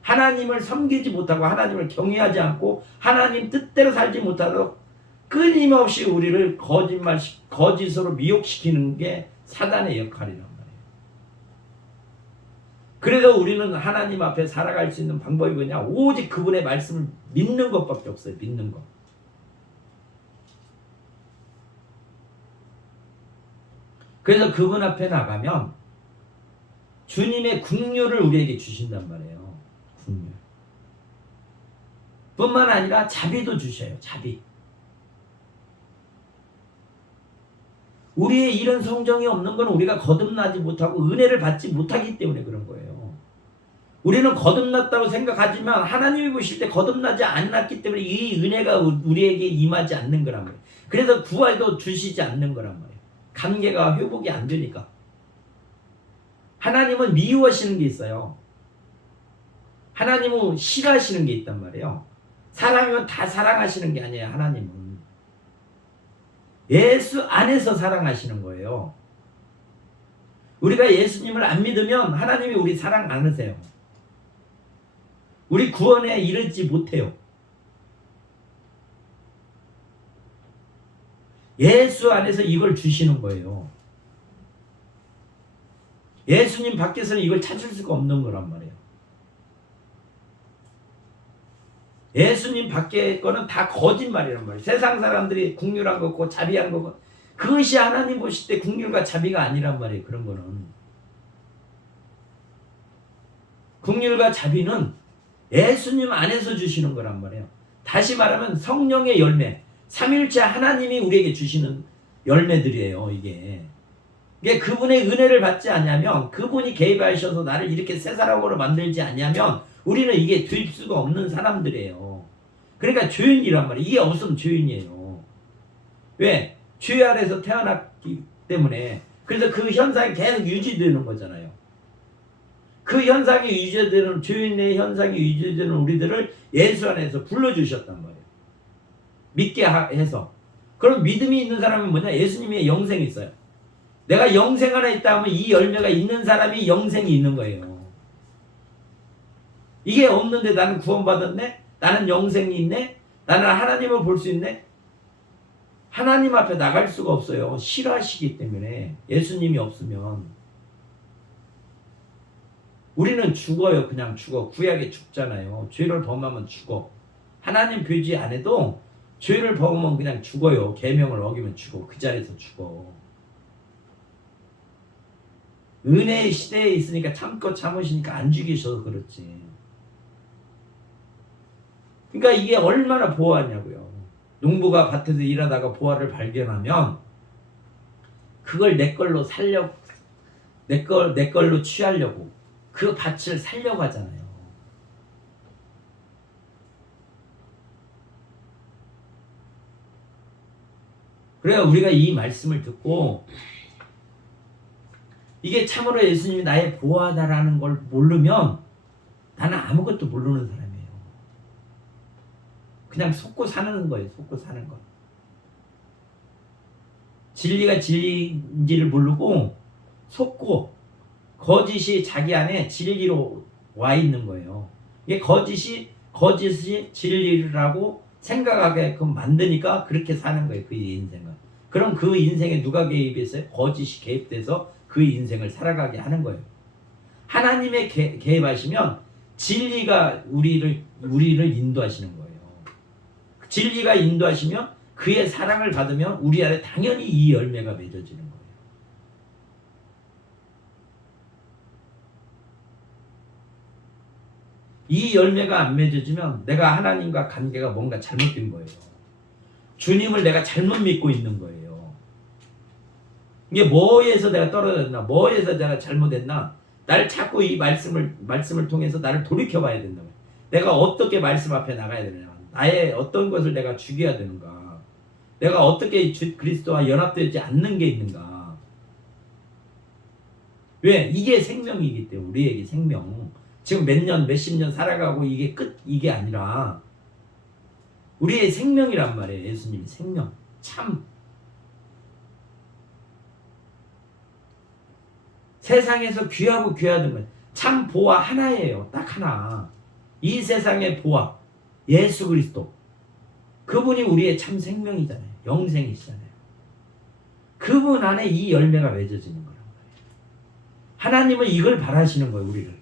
하나님을 섬기지 못하고 하나님을 경외하지 않고 하나님 뜻대로 살지 못하도록 끊임없이 우리를 거짓으로 미혹시키는 게 사단의 역할이란 말이에요. 그래서 우리는 하나님 앞에 살아갈 수 있는 방법이 뭐냐? 오직 그분의 말씀을 믿는 것밖에 없어요. 믿는 것. 그래서 그분 앞에 나가면 주님의 국률을 우리에게 주신단 말이에요. 국률. 뿐만 아니라 자비도 주셔요. 자비. 우리의 이런 성정이 없는 건 우리가 거듭나지 못하고 은혜를 받지 못하기 때문에 그런 거예요. 우리는 거듭났다고 생각하지만 하나님이 보실 때 거듭나지 않았기 때문에 이 은혜가 우리에게 임하지 않는 거란 말이에요. 그래서 구원도 주시지 않는 거란 말이에요. 관계가 회복이 안 되니까. 하나님은 미워하시는 게 있어요. 하나님은 싫어하시는 게 있단 말이에요. 사람이면 다 사랑하시는 게 아니에요. 하나님은. 예수 안에서 사랑하시는 거예요. 우리가 예수님을 안 믿으면 하나님이 우리 사랑 안 하세요. 우리 구원에 이르지 못해요. 예수 안에서 이걸 주시는 거예요. 예수님 밖에서는 이걸 찾을 수가 없는 거란 말이에요. 예수님 밖의 거는 다 거짓말이란 말이에요. 세상 사람들이 국률한 거고 자비한 거고 그것이 하나님 보실 때 국률과 자비가 아니란 말이에요. 그런 거는. 국률과 자비는 예수님 안에서 주시는 거란 말이에요. 다시 말하면 성령의 열매, 삼일체 하나님이 우리에게 주시는 열매들이에요. 이게 그분의 은혜를 받지 않냐면, 그분이 개입하셔서 나를 이렇게 새 사람으로 만들지 않냐면 우리는 이게 될 수가 없는 사람들이에요. 그러니까 죄인이란 말이에요. 이게 없으면 죄인이에요. 왜? 죄 아래에서 태어났기 때문에. 그래서 그 현상이 계속 유지되는 거잖아요. 그 현상이 유지되는, 죄인의 현상이 유지되는 우리들을 예수 안에서 불러주셨단 말이에요. 믿게 해서. 그럼 믿음이 있는 사람은 뭐냐? 예수님의 영생이 있어요. 내가 영생 안에 있다 하면 이 열매가 있는 사람이 영생이 있는 거예요. 이게 없는데 나는 구원받았네? 나는 영생이 있네? 나는 하나님을 볼 수 있네? 하나님 앞에 나갈 수가 없어요. 싫어하시기 때문에. 예수님이 없으면. 우리는 죽어요. 그냥 죽어. 구약에 죽잖아요. 죄를 범하면 죽어. 하나님 표지 안 해도 죄를 범하면 그냥 죽어요. 계명을 어기면 죽어. 그 자리에서 죽어. 은혜의 시대에 있으니까 참으시니까 안 죽이셔서 그렇지. 그러니까 이게 얼마나 보호하냐고요. 농부가 밭에서 일하다가 보화를 발견하면 그걸 내 걸로 내 걸로 취하려고 그 밭을 살려고 하잖아요. 그래야 우리가 이 말씀을 듣고 이게 참으로 예수님이 나의 보호하다라는 걸 모르면 나는 아무것도 모르는 사람이에요. 그냥 속고 사는 거예요. 속고 사는 거. 진리가 진리인지를 모르고 속고 거짓이 자기 안에 진리로 와 있는 거예요. 이게 거짓이 진리라고 생각하게끔 만드니까 그렇게 사는 거예요. 그 인생은. 그럼 그 인생에 누가 개입했어요? 거짓이 개입돼서 그 인생을 살아가게 하는 거예요. 하나님의 개입하시면 진리가 우리를 인도하시는 거예요. 진리가 인도하시면 그의 사랑을 받으면 우리 안에 당연히 이 열매가 맺어지는 거예요. 이 열매가 안 맺어지면 내가 하나님과 관계가 뭔가 잘못된 거예요. 주님을 내가 잘못 믿고 있는 거예요. 이게 뭐에서 내가 떨어졌나? 뭐에서 내가 잘못했나? 나를 자꾸 이 말씀을 통해서 나를 돌이켜봐야 된다. 내가 어떻게 말씀 앞에 나가야 되느냐? 나의 어떤 것을 내가 죽여야 되는가? 내가 어떻게 그리스도와 연합되지 않는 게 있는가? 왜? 이게 생명이기 때문에 우리에게 생명. 지금 몇십 년 살아가고 이게 아니라 우리의 생명이란 말이에요. 예수님이 생명. 참. 세상에서 귀하고 귀하던 건 참 보화 하나예요. 딱 하나. 이 세상의 보화. 예수 그리스도. 그분이 우리의 참 생명이잖아요. 영생이시잖아요. 그분 안에 이 열매가 맺어지는 거란 말이에요. 하나님은 이걸 바라시는 거예요. 우리를.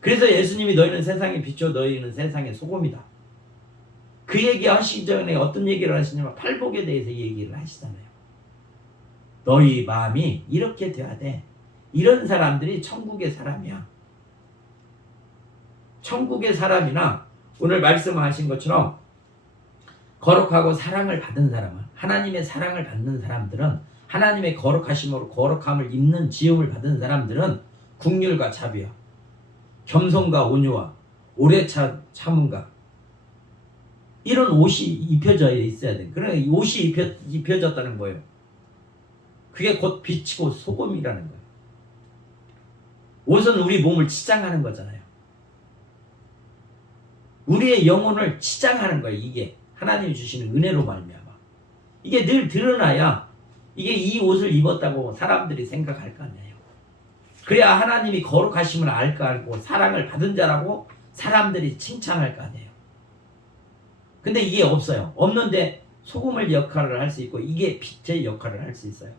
그래서 예수님이 너희는 세상의 빛이요 너희는 세상의 소금이다. 그 얘기 하시기 전에 어떤 얘기를 하시냐면 팔복에 대해서 얘기를 하시잖아요. 너희 마음이 이렇게 돼야 돼. 이런 사람들이 천국의 사람이야. 천국의 사람이나 오늘 말씀하신 것처럼 거룩하고 사랑을 받은 사람은 하나님의 사랑을 받는 사람들은 하나님의 거룩하심으로 거룩함을 입는 지음을 받은 사람들은 긍휼과 자비와 겸손과 온유와 오래 참음과 이런 옷이 입혀져 있어야 돼. 그러니까 옷이 입혀졌다는 거예요. 그게 곧 빛이고 소금이라는 거예요. 옷은 우리 몸을 치장하는 거잖아요. 우리의 영혼을 치장하는 거예요. 이게 하나님이 주시는 은혜로 말미암아. 이게 늘 드러나야 이게 이 옷을 입었다고 사람들이 생각할 거 아니에요. 그래야 하나님이 거룩하심을 알고 사랑을 받은 자라고 사람들이 칭찬할 거 아니에요. 근데 이게 없어요. 없는데 소금의 역할을 할 수 있고 이게 빛의 역할을 할 수 있어요.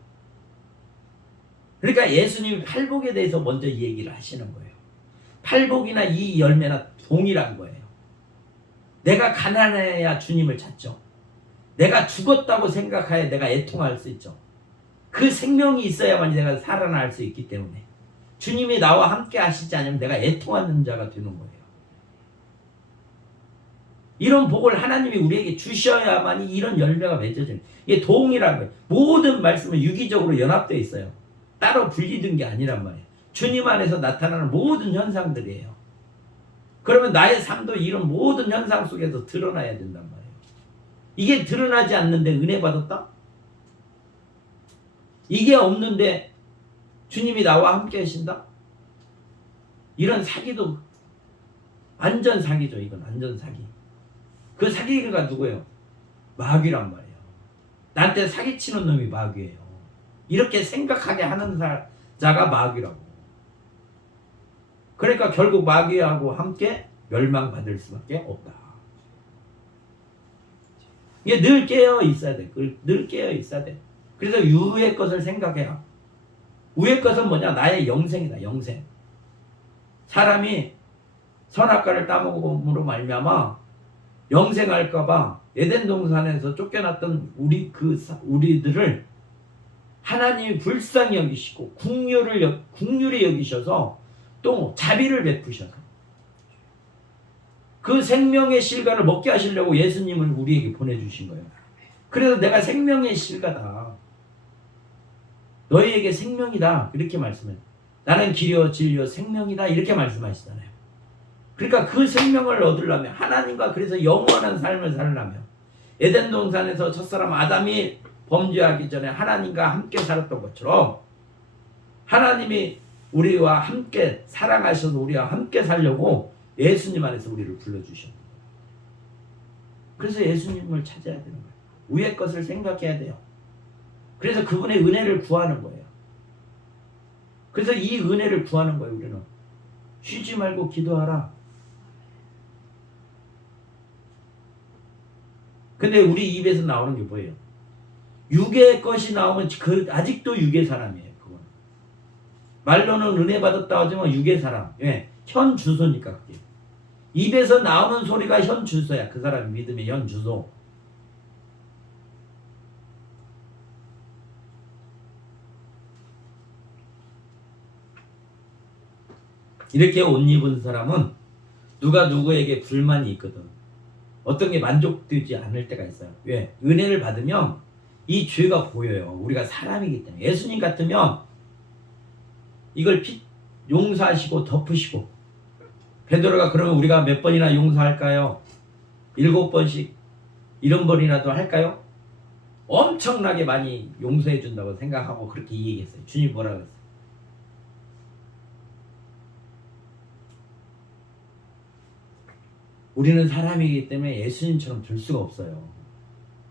그러니까 예수님이 팔복에 대해서 먼저 이 얘기를 하시는 거예요. 팔복이나 이 열매나 동일한 거예요. 내가 가난해야 주님을 찾죠. 내가 죽었다고 생각해야 내가 애통할 수 있죠. 그 생명이 있어야만 내가 살아날 수 있기 때문에 주님이 나와 함께 하시지 않으면 내가 애통하는 자가 되는 거예요. 이런 복을 하나님이 우리에게 주셔야만이 이런 열매가 맺어지는 이게 동일한 거예요. 모든 말씀은 유기적으로 연합되어 있어요. 따로 분리된 게 아니란 말이에요. 주님 안에서 나타나는 모든 현상들이에요. 그러면 나의 삶도 이런 모든 현상 속에서 드러나야 된단 말이에요. 이게 드러나지 않는데 은혜 받았다? 이게 없는데 주님이 나와 함께 하신다? 이런 사기도 완전 사기죠. 이건 완전 사기. 그 사기가 누구예요? 마귀란 말이에요. 나한테 사기치는 놈이 마귀예요. 이렇게 생각하게 하는 자가 마귀라고. 그러니까 결국 마귀하고 함께 멸망받을 수밖에 없다. 이게 늘 깨어 있어야 돼. 늘 깨어 있어야 돼. 그래서 유의 것을 생각해야. 우의 것은 뭐냐? 나의 영생이다. 영생. 사람이 선악과를 따먹음으로 말미암아 영생할까봐 에덴 동산에서 쫓겨났던 우리들을 하나님이 불쌍히 여기시고 국률이 여기셔서 또 자비를 베푸셔서 그 생명의 실과를 먹게 하시려고 예수님을 우리에게 보내주신 거예요. 그래서 내가 생명의 실과다. 너희에게 생명이다. 이렇게 말씀해요. 나는 길이요 진리요 생명이다. 이렇게 말씀하시잖아요. 그러니까 그 생명을 얻으려면 하나님과 그래서 영원한 삶을 살려면 에덴 동산에서 첫사람 아담이 범죄하기 전에 하나님과 함께 살았던 것처럼 하나님이 우리와 함께 사랑하셔서 우리와 함께 살려고 예수님 안에서 우리를 불러주셨습니다. 그래서 예수님을 찾아야 되는 거예요. 위의 것을 생각해야 돼요. 그래서 그분의 은혜를 구하는 거예요. 그래서 이 은혜를 구하는 거예요. 우리는 쉬지 말고 기도하라. 근데 우리 입에서 나오는 게 뭐예요? 육의 것이 나오면 아직도 육의 사람이에요. 그건 말로는 은혜 받았다 하지만 육의 사람. 예, 현 주소니까 그게. 입에서 나오는 소리가 현 주소야. 그 사람이 믿음의 현 주소. 이렇게 옷 입은 사람은 누가 누구에게 불만이 있거든. 어떤 게 만족되지 않을 때가 있어요. 왜? 은혜를 받으면 이 죄가 보여요. 우리가 사람이기 때문에. 예수님 같으면 이걸 용서하시고 덮으시고. 베드로가 그러면 우리가 몇 번이나 용서할까요? 7번씩 70번이라도 할까요? 엄청나게 많이 용서해 준다고 생각하고 그렇게 얘기했어요. 주님 뭐라고 했어요? 우리는 사람이기 때문에 예수님처럼 될 수가 없어요.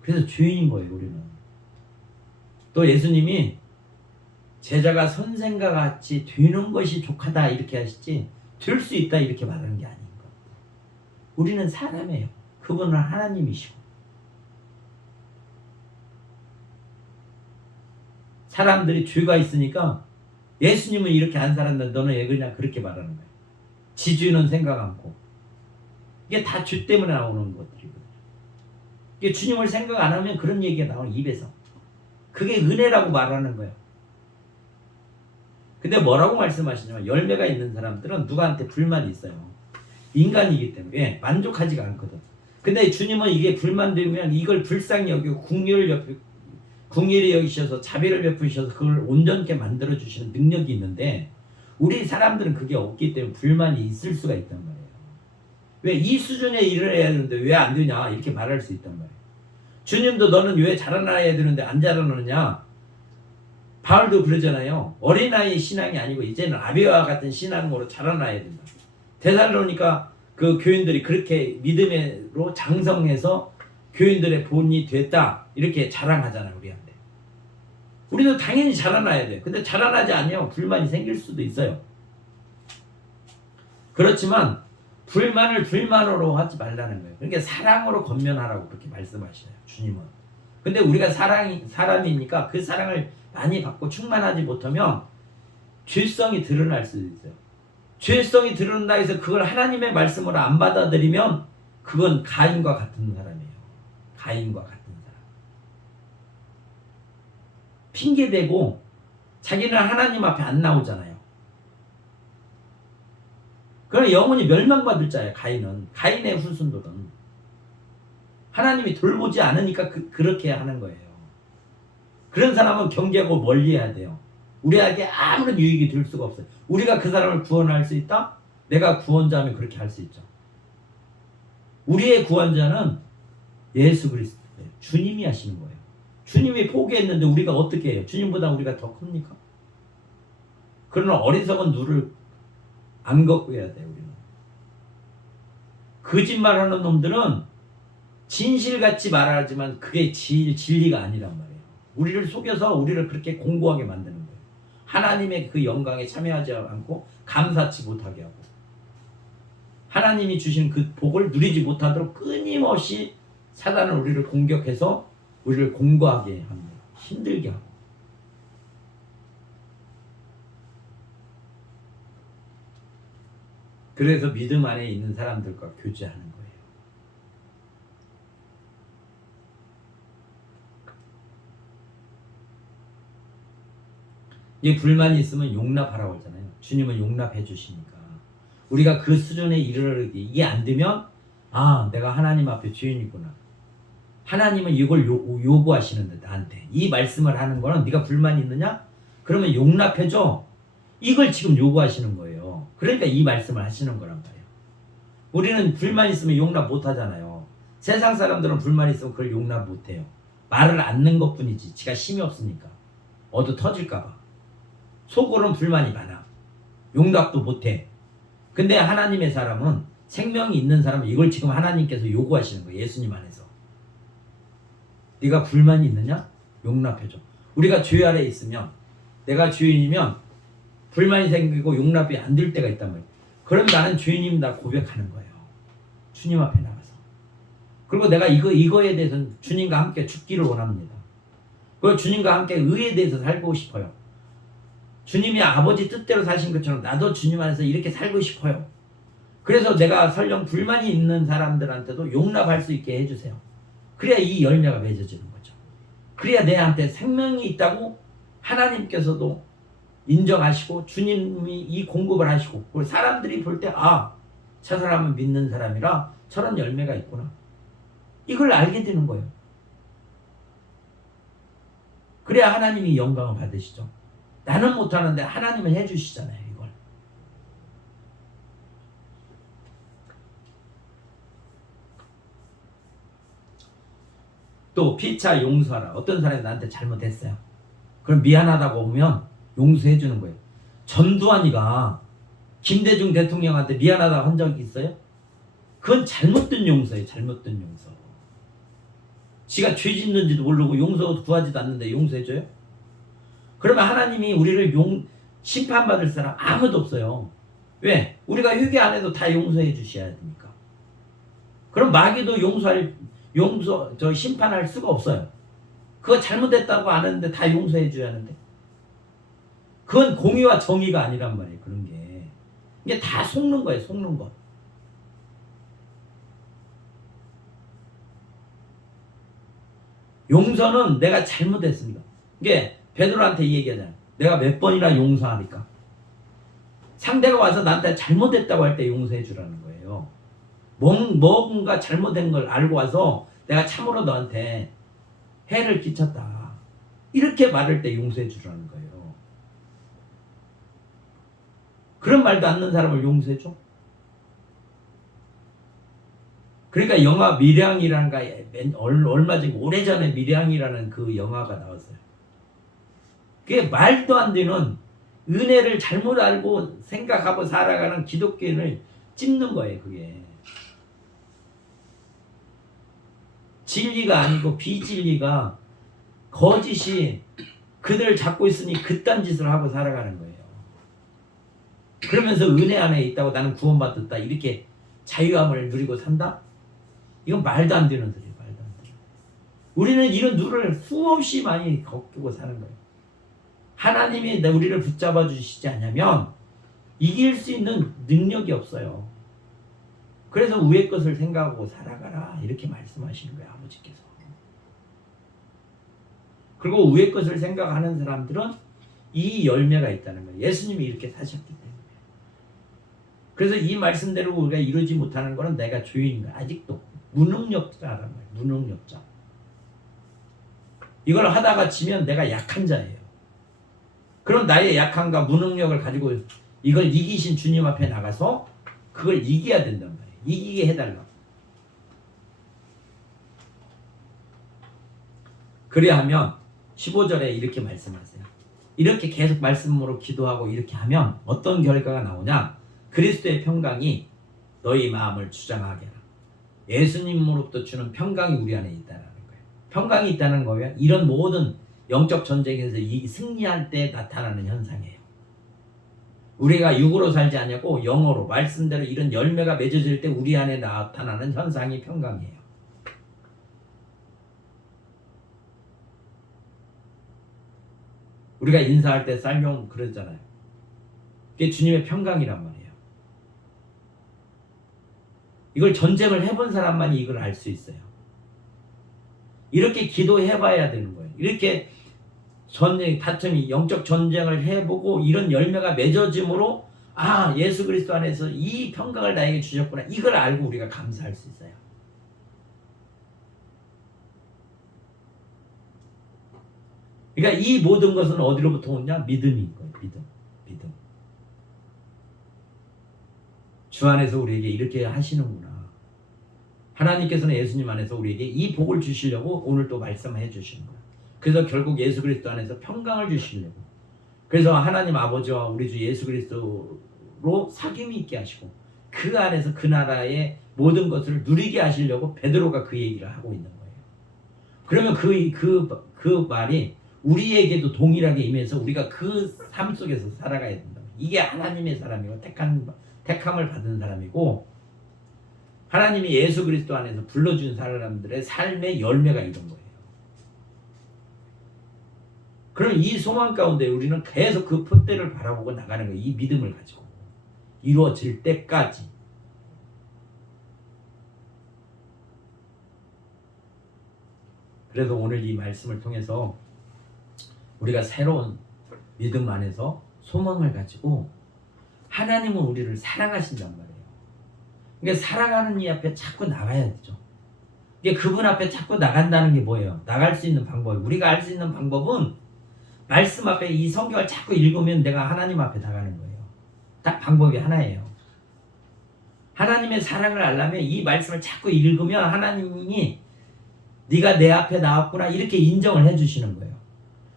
그래서 죄인인 거예요. 우리는. 또 예수님이 제자가 선생과 같이 되는 것이 족하다 이렇게 하시지 될 수 있다 이렇게 말하는 게 아닌 것. 우리는 사람이에요. 그분은 하나님이시고. 사람들이 죄가 있으니까 예수님은 이렇게 안 살았는데 너는 왜 그냥 그렇게 말하는 거예요. 지주는 생각 않고. 이게 다 죄 때문에 나오는 것들이거든요. 이게 주님을 생각 안 하면 그런 얘기가 나오는 입에서. 그게 은혜라고 말하는 거예요. 근데 뭐라고 말씀하시냐면 열매가 있는 사람들은 누구한테 불만이 있어요. 인간이기 때문에 만족하지가 않거든. 근데 주님은 이게 불만되면 이걸 불쌍히 여기고 궁휼히 여기셔서 자비를 베푸셔서 그걸 온전케 만들어주시는 능력이 있는데 우리 사람들은 그게 없기 때문에 불만이 있을 수가 있단 말이에요. 왜 이 수준에 이르러야 되는데 왜 안 되냐 이렇게 말할 수 있단 말이에요. 주님도 너는 왜 자라나야 되는데 안 자라느냐. 바울도 그러잖아요. 어린아이 신앙이 아니고 이제는 아비와 같은 신앙으로 자라나야 된다. 데살로니가 그 교인들이 그렇게 믿음으로 장성해서 교인들의 본이 됐다 이렇게 자랑하잖아요. 우리한테. 우리도 당연히 자라나야 돼요. 근데 자라나지 않으면 불만이 생길 수도 있어요. 그렇지만 불만을 불만으로 하지 말라는 거예요. 그러니까 사랑으로 건면하라고 그렇게 말씀하셔요. 주님은. 근데 우리가 사람이니까 그 사랑을 많이 받고 충만하지 못하면 죄성이 드러날 수도 있어요. 죄성이 드러난다 해서 그걸 하나님의 말씀으로 안 받아들이면 그건 가인과 같은 사람이에요. 가인과 같은 사람. 핑계대고 자기는 하나님 앞에 안 나오잖아요. 그럼 영원히 멸망받을 자예요. 가인의 후손들은. 하나님이 돌보지 않으니까 그렇게 하는 거예요. 그런 사람은 경계하고 멀리 해야 돼요. 우리에게 아무런 유익이 될 수가 없어요. 우리가 그 사람을 구원할 수 있다? 내가 구원자면 그렇게 할 수 있죠. 우리의 구원자는 예수 그리스도예요. 주님이 하시는 거예요. 주님이 포기했는데 우리가 어떻게 해요? 주님보다 우리가 더 큽니까? 그러나 어리석은 누를 안 걷고 해야 돼요. 우리는. 거짓말하는 놈들은 진실같이 말하지만 그게 진리가 아니란 말이에요. 우리를 속여서 우리를 그렇게 공고하게 만드는 거예요. 하나님의 그 영광에 참여하지 않고 감사치 못하게 하고 하나님이 주신 그 복을 누리지 못하도록 끊임없이 사단은 우리를 공격해서 우리를 공고하게 합니다. 힘들게 하고. 그래서 믿음 안에 있는 사람들과 교제하는 거예요. 이 불만이 있으면 용납하라고 하잖아요. 주님은 용납해 주시니까. 우리가 그 수준에 이르르기 이게 안 되면 내가 하나님 앞에 죄인이구나. 하나님은 이걸 요구하시는데 나한테 이 말씀을 하는 거는 네가 불만이 있느냐? 그러면 용납해 줘. 이걸 지금 요구하시는 거예요. 그러니까 이 말씀을 하시는 거란 말이에요. 우리는 불만 있으면 용납 못 하잖아요. 세상 사람들은 불만 있으면 그걸 용납 못 해요. 말을 않는 것뿐이지 지가 힘이 없으니까. 얻어 터질까 봐. 속으로는 불만이 많아. 용납도 못 해. 근데 하나님의 사람은 생명이 있는 사람은 이걸 지금 하나님께서 요구하시는 거예요. 예수님 안에서. 네가 불만이 있느냐? 용납해줘. 우리가 죄 아래 있으면 내가 죄인이면 불만이 생기고 용납이 안 될 때가 있단 말이에요. 그럼 나는 죄인입니다 고백하는 거예요. 주님 앞에 나가서. 그리고 내가 이거에 대해서는 주님과 함께 죽기를 원합니다. 그리고 주님과 함께 의에 대해서 살고 싶어요. 주님이 아버지 뜻대로 사신 것처럼 나도 주님 안에서 이렇게 살고 싶어요. 그래서 내가 설령 불만이 있는 사람들한테도 용납할 수 있게 해주세요. 그래야 이 열매가 맺어지는 거죠. 그래야 내한테 생명이 있다고 하나님께서도 인정하시고 주님이 이 공급을 하시고 그리고 사람들이 볼 때 저 사람은 믿는 사람이라 저런 열매가 있구나. 이걸 알게 되는 거예요. 그래야 하나님이 영광을 받으시죠. 나는 못하는데 하나님은 해주시잖아요. 이걸. 또 피차 용서하라. 어떤 사람이 나한테 잘못했어요. 그럼 미안하다고 오면 용서해 주는 거예요. 전두환이가 김대중 대통령한테 미안하다고 한 적이 있어요? 그건 잘못된 용서예요. 잘못된 용서. 지가 죄 짓는지도 모르고 용서 구하지도 않는데 용서해줘요? 그러면 하나님이 우리를 심판받을 사람 아무도 없어요. 왜? 우리가 회개 안 해도 다 용서해 주셔야 되니까. 그럼 마귀도 심판할 수가 없어요. 그거 잘못했다고 안 했는데 다 용서해 줘야 하는데. 그건 공의와 정의가 아니란 말이에요. 그런 게. 이게 다 속는 거예요. 속는 거. 용서는 내가 잘못했습니다. 이게 베드로한테 이 얘기하잖아요. 내가 몇 번이나 용서하니까. 상대가 와서 나한테 잘못했다고 할 때 용서해 주라는 거예요. 뭔가 잘못된 걸 알고 와서 내가 참으로 너한테 해를 끼쳤다. 이렇게 말할 때 용서해 주라는 거예요. 그런 말도 않는 사람을 용서해 줘? 그러니까 영화 밀양이란가 얼마 전 오래전에 밀양이라는 그 영화가 나왔어요. 그게 말도 안 되는 은혜를 잘못 알고 생각하고 살아가는 기독교인을 찝는 거예요. 그게 진리가 아니고 비진리가 거짓이 그들을 잡고 있으니 그딴 짓을 하고 살아가는 거예요. 그러면서 은혜 안에 있다고 나는 구원받았다 이렇게 자유함을 누리고 산다? 이건 말도 안 되는 소리예요. 말도 안 되는. 우리는 이런 누를 수없이 많이 겪고 사는 거예요. 하나님이 우리를 붙잡아 주시지 않으면 이길 수 있는 능력이 없어요. 그래서 위의 것을 생각하고 살아가라 이렇게 말씀하시는 거예요. 아버지께서. 그리고 위의 것을 생각하는 사람들은 이 열매가 있다는 거예요. 예수님이 이렇게 사셨기 때문에. 그래서 이 말씀대로 우리가 이루지 못하는 것은 내가 죄인인 거야. 아직도 무능력자란 말이에요. 무능력자. 이걸 하다가 지면 내가 약한 자예요. 그럼 나의 약함과 무능력을 가지고 이걸 이기신 주님 앞에 나가서 그걸 이겨야 된단 말이에요. 이기게 해달라고. 그래야 하면 15절에 이렇게 말씀하세요. 이렇게 계속 말씀으로 기도하고 이렇게 하면 어떤 결과가 나오냐? 그리스도의 평강이 너희 마음을 주장하게 하라. 예수님으로부터 주는 평강이 우리 안에 있다는 거예요. 평강이 있다는 거예요. 이런 모든 영적 전쟁에서 승리할 때 나타나는 현상이에요. 우리가 육으로 살지 않냐고 영어로 말씀대로 이런 열매가 맺어질 때 우리 안에 나타나는 현상이 평강이에요. 우리가 인사할 때 쌀용 그러잖아요. 그게 주님의 평강이란 말이에요. 이걸 전쟁을 해본 사람만이 이걸 알 수 있어요. 이렇게 기도해봐야 되는 거예요. 이렇게 전쟁, 다툼이 영적 전쟁을 해보고 이런 열매가 맺어짐으로 아, 예수 그리스도 안에서 이 평강을 나에게 주셨구나. 이걸 알고 우리가 감사할 수 있어요. 그러니까 이 모든 것은 어디로부터 오냐? 믿음인 거예요. 믿음. 주 안에서 우리에게 이렇게 하시는구나. 하나님께서는 예수님 안에서 우리에게 이 복을 주시려고 오늘 또 말씀해 주시는 거예요. 그래서 결국 예수 그리스도 안에서 평강을 주시려고. 그래서 하나님 아버지와 우리 주 예수 그리스도로 사귐이 있게 하시고 그 안에서 그 나라의 모든 것을 누리게 하시려고 베드로가 그 얘기를 하고 있는 거예요. 그러면 그 말이 우리에게도 동일하게 임해서 우리가 그 삶 속에서 살아가야 된다. 이게 하나님의 사람이고 택함을 받은 사람이고 하나님이 예수 그리스도 안에서 불러준 사람들의 삶의 열매가 이런 거예요. 그럼 이 소망 가운데 우리는 계속 그 표대를 바라보고 나가는 거예요. 이 믿음을 가지고 이루어질 때까지. 그래서 오늘 이 말씀을 통해서 우리가 새로운 믿음 안에서 소망을 가지고 하나님은 우리를 사랑하신단 말이에요. 그러니까 사랑하는 이 앞에 자꾸 나가야 되죠. 이게 그분 앞에 자꾸 나간다는 게 뭐예요? 나갈 수 있는 방법. 우리가 알 수 있는 방법은 말씀 앞에 이 성경을 자꾸 읽으면 내가 하나님 앞에 나가는 거예요. 딱 방법이 하나예요. 하나님의 사랑을 알려면 이 말씀을 자꾸 읽으면 하나님이 네가 내 앞에 나왔구나 이렇게 인정을 해주시는 거예요.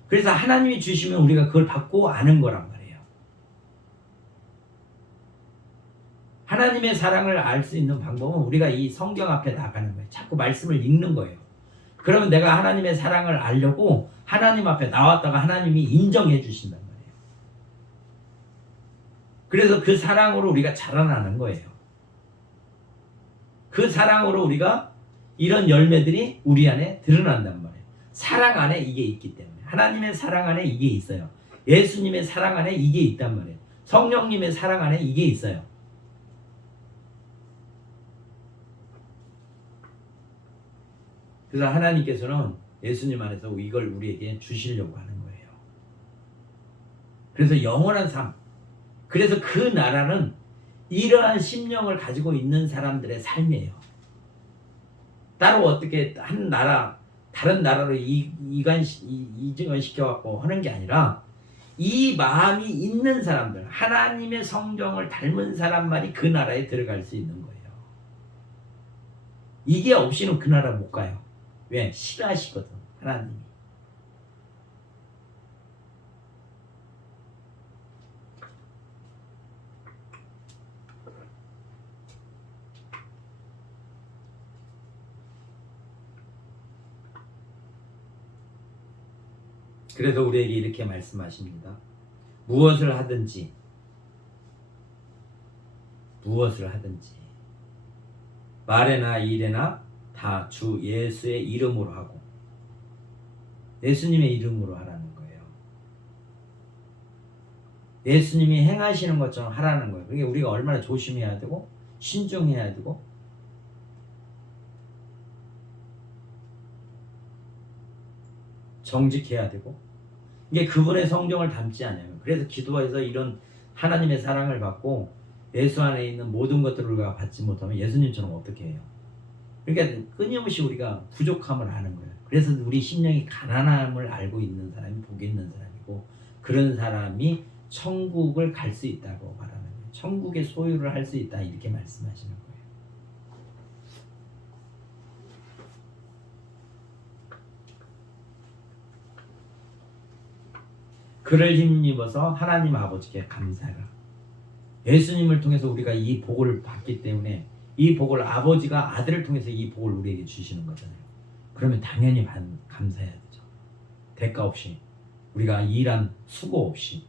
그래서 하나님이 주시면 우리가 그걸 받고 아는 거란 말이에요. 하나님의 사랑을 알 수 있는 방법은 우리가 이 성경 앞에 나가는 거예요. 자꾸 말씀을 읽는 거예요. 그러면 내가 하나님의 사랑을 알려고 하나님 앞에 나왔다가 하나님이 인정해 주신단 말이에요. 그래서 그 사랑으로 우리가 자라나는 거예요. 그 사랑으로 우리가 이런 열매들이 우리 안에 드러난단 말이에요. 사랑 안에 이게 있기 때문에. 하나님의 사랑 안에 이게 있어요. 예수님의 사랑 안에 이게 있단 말이에요. 성령님의 사랑 안에 이게 있어요. 그래서 하나님께서는 예수님 안에서 이걸 우리에게 주시려고 하는 거예요. 그래서 영원한 삶. 그래서 그 나라는 이러한 심령을 가지고 있는 사람들의 삶이에요. 따로 어떻게 한 나라, 다른 나라로 이직을 시켜갖고 하는 게 아니라 이 마음이 있는 사람들, 하나님의 성경을 닮은 사람만이 그 나라에 들어갈 수 있는 거예요. 이게 없이는 그 나라 못 가요. 왜? 싫어하시거든, 하나님이. 그래서 우리에게 이렇게 말씀하십니다. 무엇을 하든지 말에나 일에나 다 주 예수의 이름으로 하고 예수님의 이름으로 하라는 거예요. 예수님이 행하시는 것처럼 하라는 거예요. 그게 우리가 얼마나 조심해야 되고 신중해야 되고 정직해야 되고 이게 그분의 성경을 닮지 않아요. 그래서 기도해서 이런 하나님의 사랑을 받고 예수 안에 있는 모든 것들을 우리가 받지 못하면 예수님처럼 어떻게 해요? 그러니까 끊임없이 우리가 부족함을 아는 거예요. 그래서 우리 심령이 가난함을 알고 있는 사람이 복이 있는 사람이고 그런 사람이 천국을 갈 수 있다고 말하는 거예요. 천국의 소유를 할 수 있다 이렇게 말씀하시는 거예요. 그를 힘입어서 하나님 아버지께 감사하라. 예수님을 통해서 우리가 이 복을 받기 때문에 이 복을 아버지가 아들을 통해서 이 복을 우리에게 주시는 거잖아요. 그러면 당연히 감사해야 되죠. 대가 없이 우리가 일한 수고 없이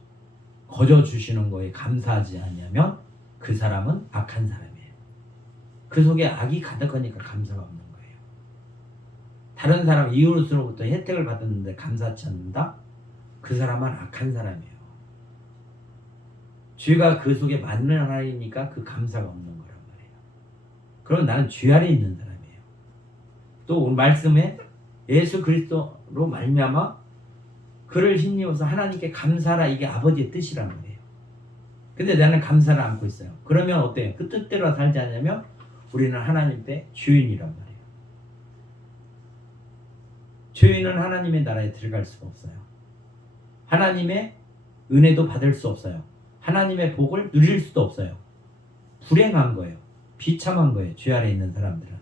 거저 주시는 거에 감사하지 않으면 그 사람은 악한 사람이에요. 그 속에 악이 가득하니까 감사가 없는 거예요. 다른 사람 이웃으로부터 혜택을 받았는데 감사치 않는다? 그 사람은 악한 사람이에요. 죄가 그 속에 만연하니까 그 감사가 없는 거란 말이에요. 그럼 나는 죄 아래 있는 사람이에요. 또 오늘 말씀에 예수 그리스도로 말미암아 그를 힘입어서 하나님께 감사하라, 이게 아버지의 뜻이란 말이에요. 근데 나는 감사를 안고 있어요. 그러면 어때요? 그 뜻대로 살지 않냐면 우리는 하나님의 죄인이란 말이에요. 죄인은 하나님의 나라에 들어갈 수가 없어요. 하나님의 은혜도 받을 수 없어요. 하나님의 복을 누릴 수도 없어요. 불행한 거예요. 비참한 거예요. 죄 아래 있는 사람들은.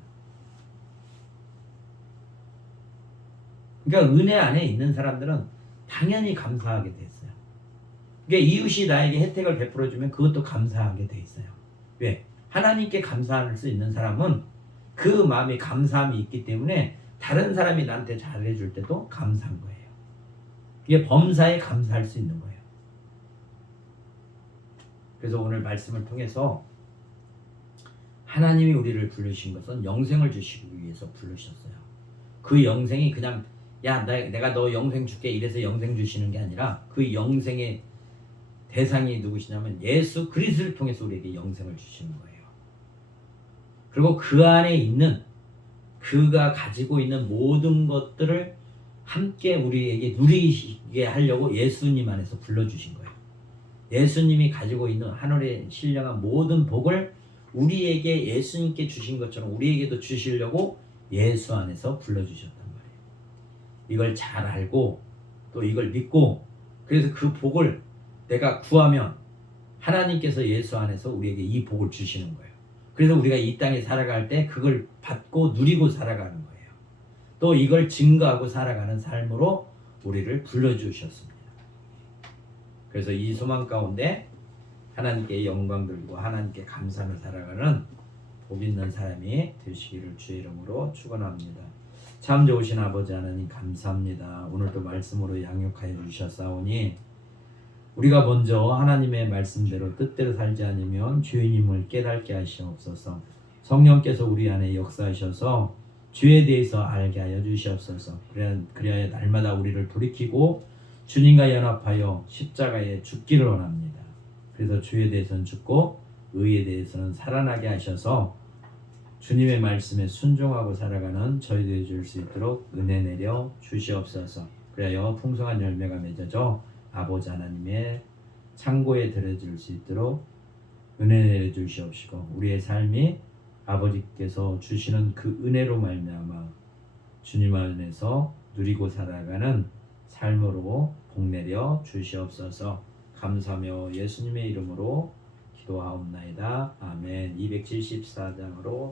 그러니까 은혜 안에 있는 사람들은 당연히 감사하게 돼 있어요. 그러니까 이웃이 나에게 혜택을 베풀어주면 그것도 감사하게 돼 있어요. 왜? 하나님께 감사할 수 있는 사람은 그 마음에 감사함이 있기 때문에 다른 사람이 나한테 잘해줄 때도 감사한 거예요. 이게 범사에 감사할 수 있는 거예요. 그래서 오늘 말씀을 통해서 하나님이 우리를 부르신 것은 영생을 주시기 위해서 부르셨어요. 그 영생이 그냥 야 내가 너 영생 줄게 이래서 영생 주시는 게 아니라 그 영생의 대상이 누구시냐면 예수 그리스도를 통해서 우리에게 영생을 주시는 거예요. 그리고 그 안에 있는 그가 가지고 있는 모든 것들을 함께 우리에게 누리게 하려고 예수님 안에서 불러주신 거예요. 예수님이 가지고 있는 하늘의 신령한 모든 복을 우리에게 예수님께 주신 것처럼 우리에게도 주시려고 예수 안에서 불러주셨단 말이에요. 이걸 잘 알고 또 이걸 믿고 그래서 그 복을 내가 구하면 하나님께서 예수 안에서 우리에게 이 복을 주시는 거예요. 그래서 우리가 이 땅에 살아갈 때 그걸 받고 누리고 살아가는 거예요. 또 이걸 증거하고 살아가는 삶으로 우리를 불러주셨습니다. 그래서 이 소망 가운데 하나님께 영광 돌리고 하나님께 감사하며 살아가는 복 있는 사람이 되시기를 주의 이름으로 축원합니다. 참 좋으신 아버지 하나님 감사합니다. 오늘도 말씀으로 양육하여 주셨사오니 우리가 먼저 하나님의 말씀대로 뜻대로 살지 않으면 죄인임을 깨닫게 하시옵소서. 성령께서 우리 안에 역사하셔서 죄에 대해서 알게 하여 주시옵소서. 그래야 날마다 우리를 돌이키고 주님과 연합하여 십자가에 죽기를 원합니다. 그래서 죄에 대해서는 죽고 의에 대해서는 살아나게 하셔서 주님의 말씀에 순종하고 살아가는 저희 되어 줄 수 있도록 은혜 내려 주시옵소서. 그래야 풍성한 열매가 맺어져 아버지 하나님의 창고에 들어줄 수 있도록 은혜 내려 주시옵시고 우리의 삶이 아버지께서 주시는 그 은혜로 말미암아 주님 안에서 누리고 살아가는 삶으로 복내려 주시옵소서. 감사하며 예수님의 이름으로 기도하옵나이다. 아멘. 274장으로